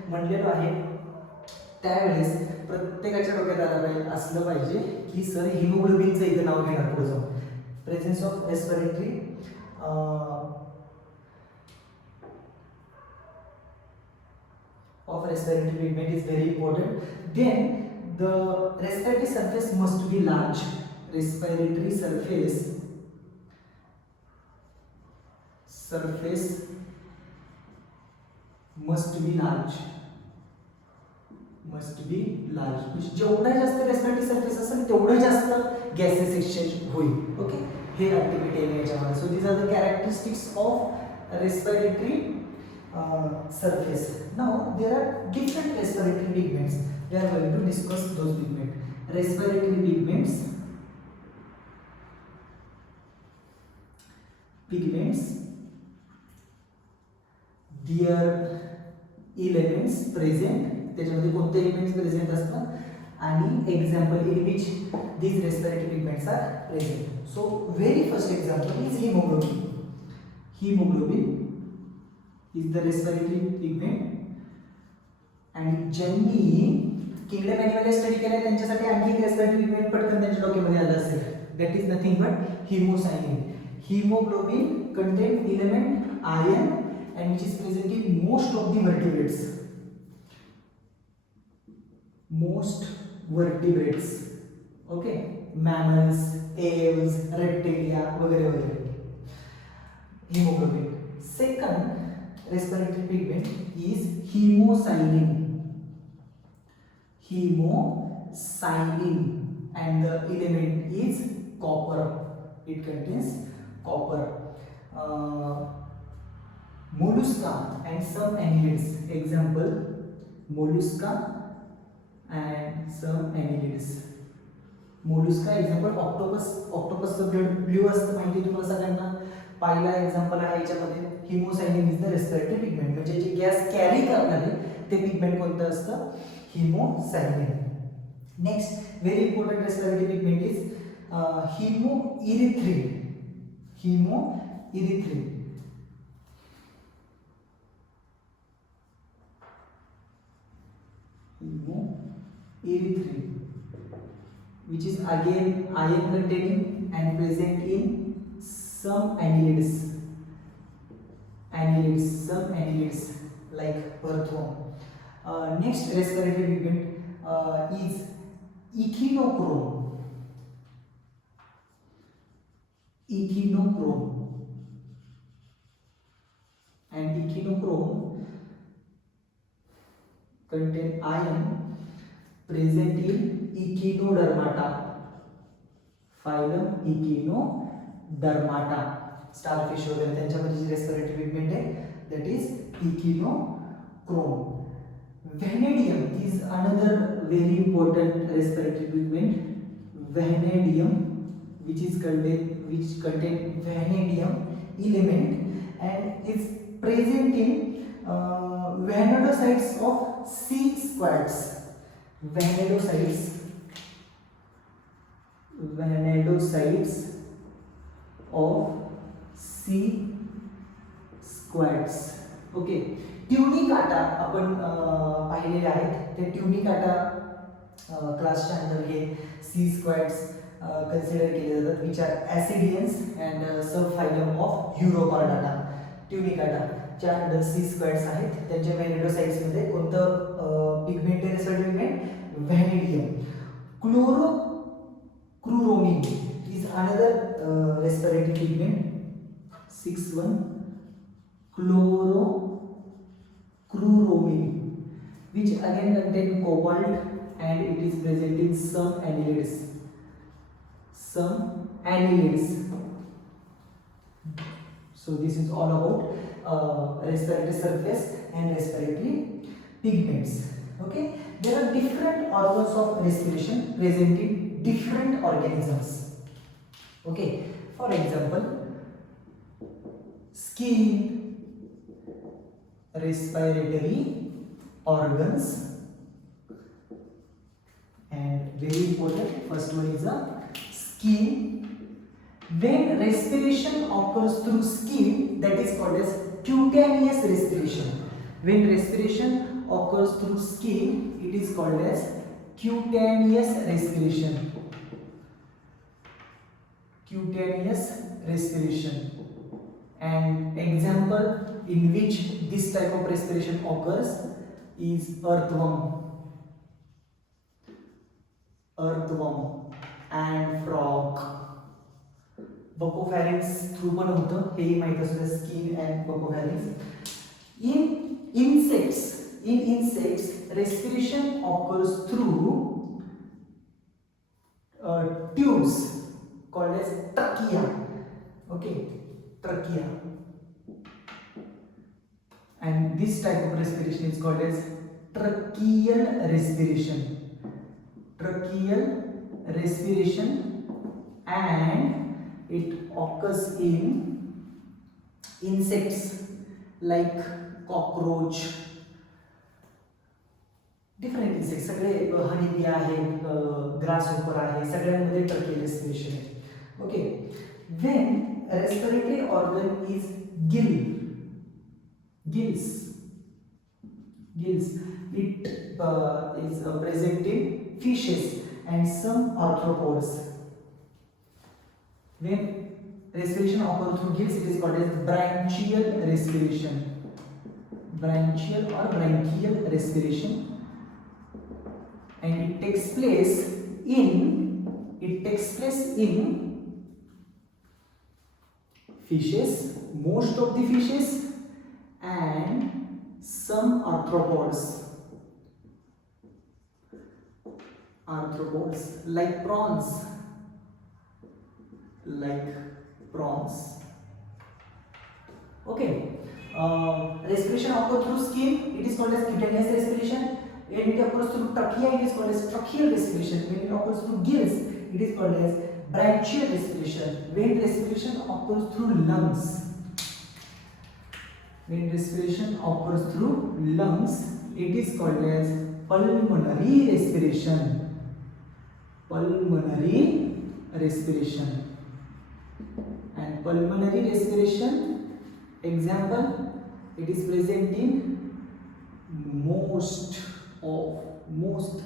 म्हणलेलो आहे त्यावेळेस प्रत्येकाच्या डोक्यात असलं पाहिजे की सर हिमोग्लोबिनचं इथं नाव घेणार पुढे जाऊन. Presence of respiratory pigment is very important. Then the respiratory surface must be large. Respiratory surface must be large. जेवढा जास्त रेस्पिरेटरी सरफेस असेल तेवढं जास्त गॅसेस एक्सचेंज होईल. ओके, हे ऍक्टिव्हिटी आहे याच्यामध्ये. So these are the characteristics of respiratory surface. Now there are different respiratory pigments. We are going to discuss those pigments. Respiratory pigments their elements present, त्याच्यामध्ये कोणते elements present असतात आणि example in which these respiratory pigments are present. So very first example is hemoglobin. Hemoglobin is the respiratory pigment. आणि ज्यांनी kingdom animal study केला त्यांच्यासाठी आणखी एक रेस्पिरेटरी पिगमेंट पटकन त्यांच्या डोक्यामध्ये आलं असेल. That is nothing but haemocyanin. Haemoglobin contain element iron and which is present in most of the vertebrates. Okay, mammals, aves, reptilia वगैरे वगैरे. Hemoglobin. Second, respiratory pigment is hemocyanin. Hemocyanin, and the element is copper. It contains copper. Mollusca and some annelids. Example, mollusca and some annelids. Mollusca example octopus. ऑक्टोपसचं blue असतं माहिती आहे तुम्हाला सगळ्यांना. पहिला example आहे याच्यामध्ये haemocyanin is the respiratory pigment, म्हणजे जे गॅस कॅरी करणारे ते पिगमेंट कोणतं असतं? Haemocyanin. Next very important respiratory pigment is haemerythrin. Haemerythrin. Erythrin, which is again iron containing and present in some annelids. Some annelids like earthworm. Next respiratory pigment is echinochrome. And echinochrome contain iron present in Echinodermata. Phylum Echinodermata. Starfish वगैरे त्यांच्यामध्ये जी respiratory pigment आहे that is echinochrome. Vanadium is another very important respiratory pigment. Vanadium, which contain vanadium element and is present in vanadosides of sea squads. Vanadosides of sea squads. ओके. Tunicata आपण पाहिलेले आहेत. ते ट्युनिकाटा क्लासच्या under हे C स्क्वॅड्स consider केले जातात, which are ascidians and sub phylum of urochordata. Tunicata च्या अंडर सी स्क्वॅड्स आहेत. त्यांच्या व्हॅनिडोसाइट्समध्ये कोणतं पिगमेंट आहे? Respiratory pigment vanadium. Chlorocruorin is another respiratory pigment. 6(1) chlorocruromin, which again contain cobalt and it is present in some annelids. So this is all about respiratory surface and respiratory pigments. Okay, there are different organs of respiration present in different organisms. Okay, for example, skin, respiratory organs, and very important, first one is a skin. When respiration occurs through skin, that is called as cutaneous respiration. When respiration occurs through skin, it is called as cutaneous respiration. And example in which this type of respiration occurs is earthworm and frog. Bronchopharynx through पण होतं, हेही माहित असतं, skin and bronchopharynx. In insects respiration occurs through tubes called as trachea. Okay, trachea. And this type of respiration is called as tracheal respiration. And it occurs in insects like cockroach, different insects. सगळे honey bee आहे, grasshopper आहे, सगळ्यांमध्ये tracheal respiration आहे. Okay. When respiratory organ is gills, it is present in fishes and some arthropods. When respiration occurs through gills, it is called as branchial respiration. Branchial or branchial respiration, and it takes place in fishes, most of the fishes, and some arthropods like prawns. Okay. Respiration occurs through skin, it is called as cutaneous respiration. When it occurs through trachea, it is called as tracheal respiration. When it occurs through gills, it is called as branchial respiration. When respiration occurs through lungs, it is called as pulmonary respiration. And pulmonary respiration, example, it is present in most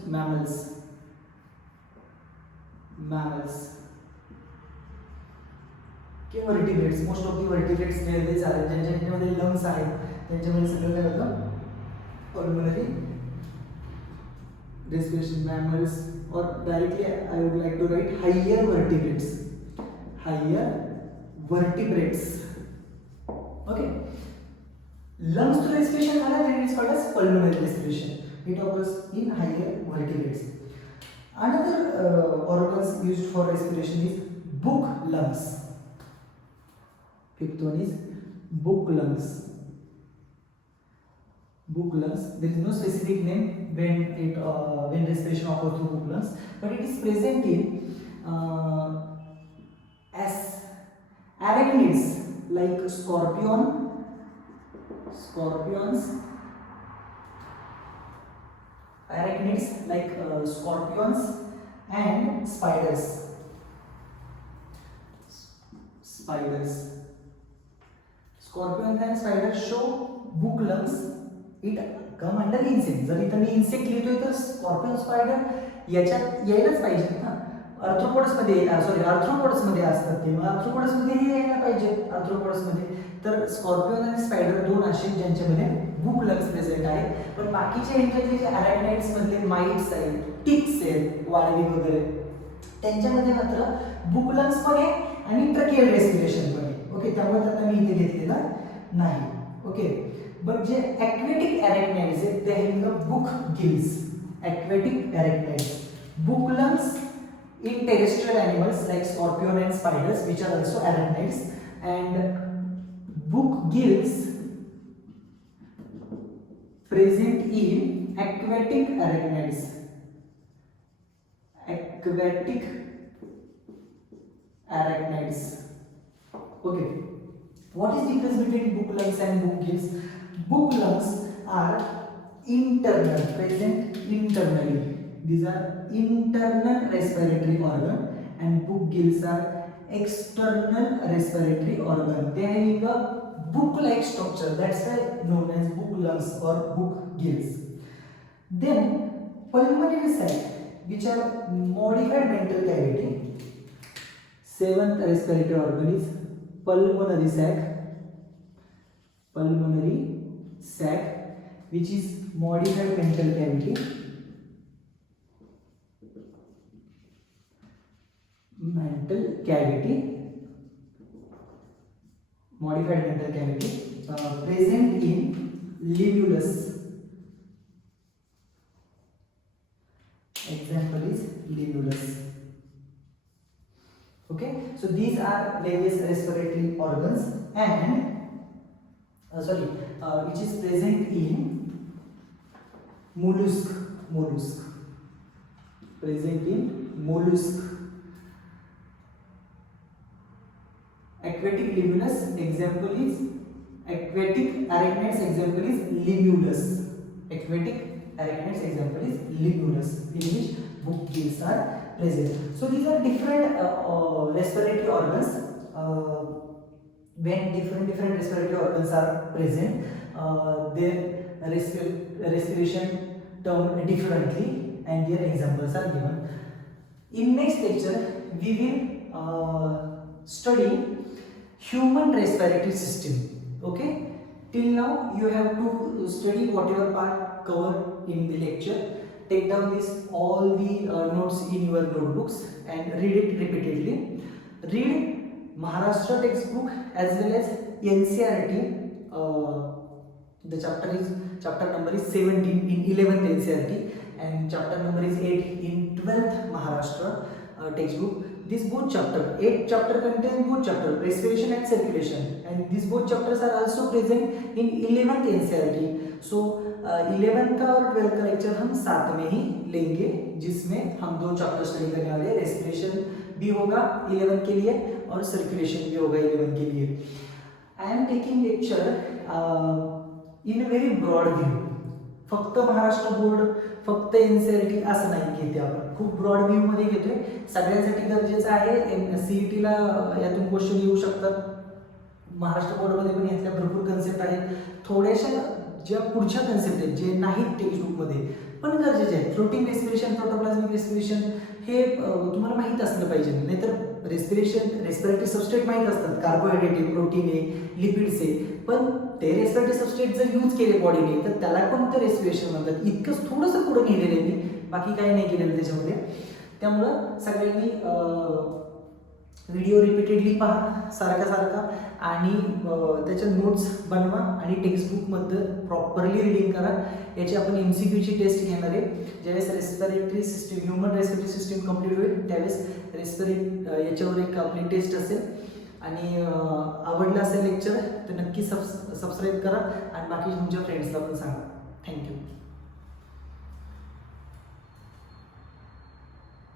mammals. Vertebrates, most of the vertebrates ज्यांच्यामध्ये lungs आहेत त्यांच्यामध्ये सगळं काय होतं pulmonary respiration. Mammals, or directly I would like to write higher vertebrates. Okay. Lungs to respiration then it is called as pulmonary respiration. It occurs in higher vertebrates. Another organs used for respiration is book lungs. Fifth one is book lungs. There is no specific name when respiration occurs through book lungs, but it is present in as arachnids like scorpions, and spiders. Scorpions and spiders show book lungs. It come under insect. जर इथं मी insect लिहितोय तर scorpion spider याच्यात यायलाच पाहिजे ना. Arthropods मध्ये असतात ते, मग आर्थ्रोपोड्स मध्ये हे यायला पाहिजे आर्थ्रोपोड्स मध्ये. तर स्कॉर्पियन आणि स्पायडर दोन असे ज्यांच्यामध्ये बुक लंग्स प्रेझेंट आहेत. पण बाकीचे यांच्यातले जे अरॅक्नाइड्स मधले माइट्स आहेत, टिक्स आहेत, वाळवी वगैरे, त्यांच्यामध्ये मात्र बुक लंग्स पण आहे आणि ट्रकियल रेस्पिरेशन पण आहे. ओके, त्यामुळे आता मी इथे घेतलेला नाही. ओके, बट जे aquatic arachnids आहेत ते having the book gills. Aquatic arachnids, book lungs in terrestrial animals like scorpion and spiders, which are also arachnids, and book gills present in aquatic arachnids. Okay, what is difference between book lungs and book gills? Book lungs are internal, present internally. These are internal respiratory organ, and book gills are external respiratory organ. They are having a book-like structure. That's why known as book lungs or book gills. Then pulmonary sac, which are modified ventral cavity. Seventh respiratory organ is pulmonary sac, which is modified ventral cavity. Modified ventral cavity present in limulus. Example is limulus. Okay, so these are various respiratory organs, and which is present in mollusk. Aquatic limulus, example is aquatic arachnids, example is limulus. In which book gills are present. So these are different respiratory organs. When different respiratory organs are present, their respiration termed differently, and their examples are given. In next lecture, we will study human respiratory system. Okay, till now you have to study whatever part covered in the lecture. Take down all the notes in your notebooks and read it repeatedly. Read Maharashtra textbook as well as NCERT The chapter number is 17 in 11th NCERT and chapter number is 8 in 12th Maharashtra textbook. These both chapter, 8 chapter contain both chapter respiration and circulation, and these both chapters are also present in 11th NCERT. So 11th और 12th का lecture हम साथ में ही लेंगे, जिसमें हम 2 chapter study करने वाले हैं. Respiration भी होगा 11 के लिए और सर्कुलेशन भी होगा 11 के लिए. I am taking lecture in a very broad view. फक्त महाराष्ट्र बोर्ड, फक्त NCERT असं नाही घेते आपण, खूप ब्रॉड व्ह्यू मध्ये घेतोय. सगळ्यांसाठी गरजेचं आहे. CETला यातून क्वेश्चन येऊ शकतात. महाराष्ट्र बोर्डमध्ये पण यातल्या भरपूर कन्सेप्ट आहेत. थोड्याशा ज्या पुढच्या कन्सेप्ट आहेत जे नाहीत टेक्स्टबुकमध्ये पण गरजेचे आहेत. फ्लोटिंग रेस्पिरेशन, प्रोटोप्लाझ्मिक रेस्पिरेशन हे तुम्हाला माहीत असलं पाहिजे. नाहीतर रेस्पिरेटरी सबस्ट्रेट माहीत असतात, कार्बोहायड्रेट आहे, प्रोटीन आहे, लिपिड्स आहे, पण ते रेस्पिरेटरी सबस्ट्रेट जर यूज केले बॉडीने तर त्याला कोणतं रेस्पिरेशन म्हणतात. इतकंच थोडंसं पुढं नेलेलं आहे मी, बाकी काही नाही केलेलं त्याच्यामध्ये. त्यामुळं सगळ्यांनी व्हिडिओ रिपीटेडली पहा सारखा आणि त्याच्या नोट्स बनवा आणि टेक्स्टबुकमध्ये प्रॉपरली रिडिंग करा. याची आपण MCQची टेस्ट घेणार आहे. ज्यावेळेस respiratory system, human respiratory system complete होईल त्यावेळेस याच्यावर एक आपली टेस्ट असेल. आणि आवडलं असेल लेक्चर तर नक्की सबस्क्राईब करा आणि बाकी तुमच्या फ्रेंड्सला पण सांगा. थँक्यू.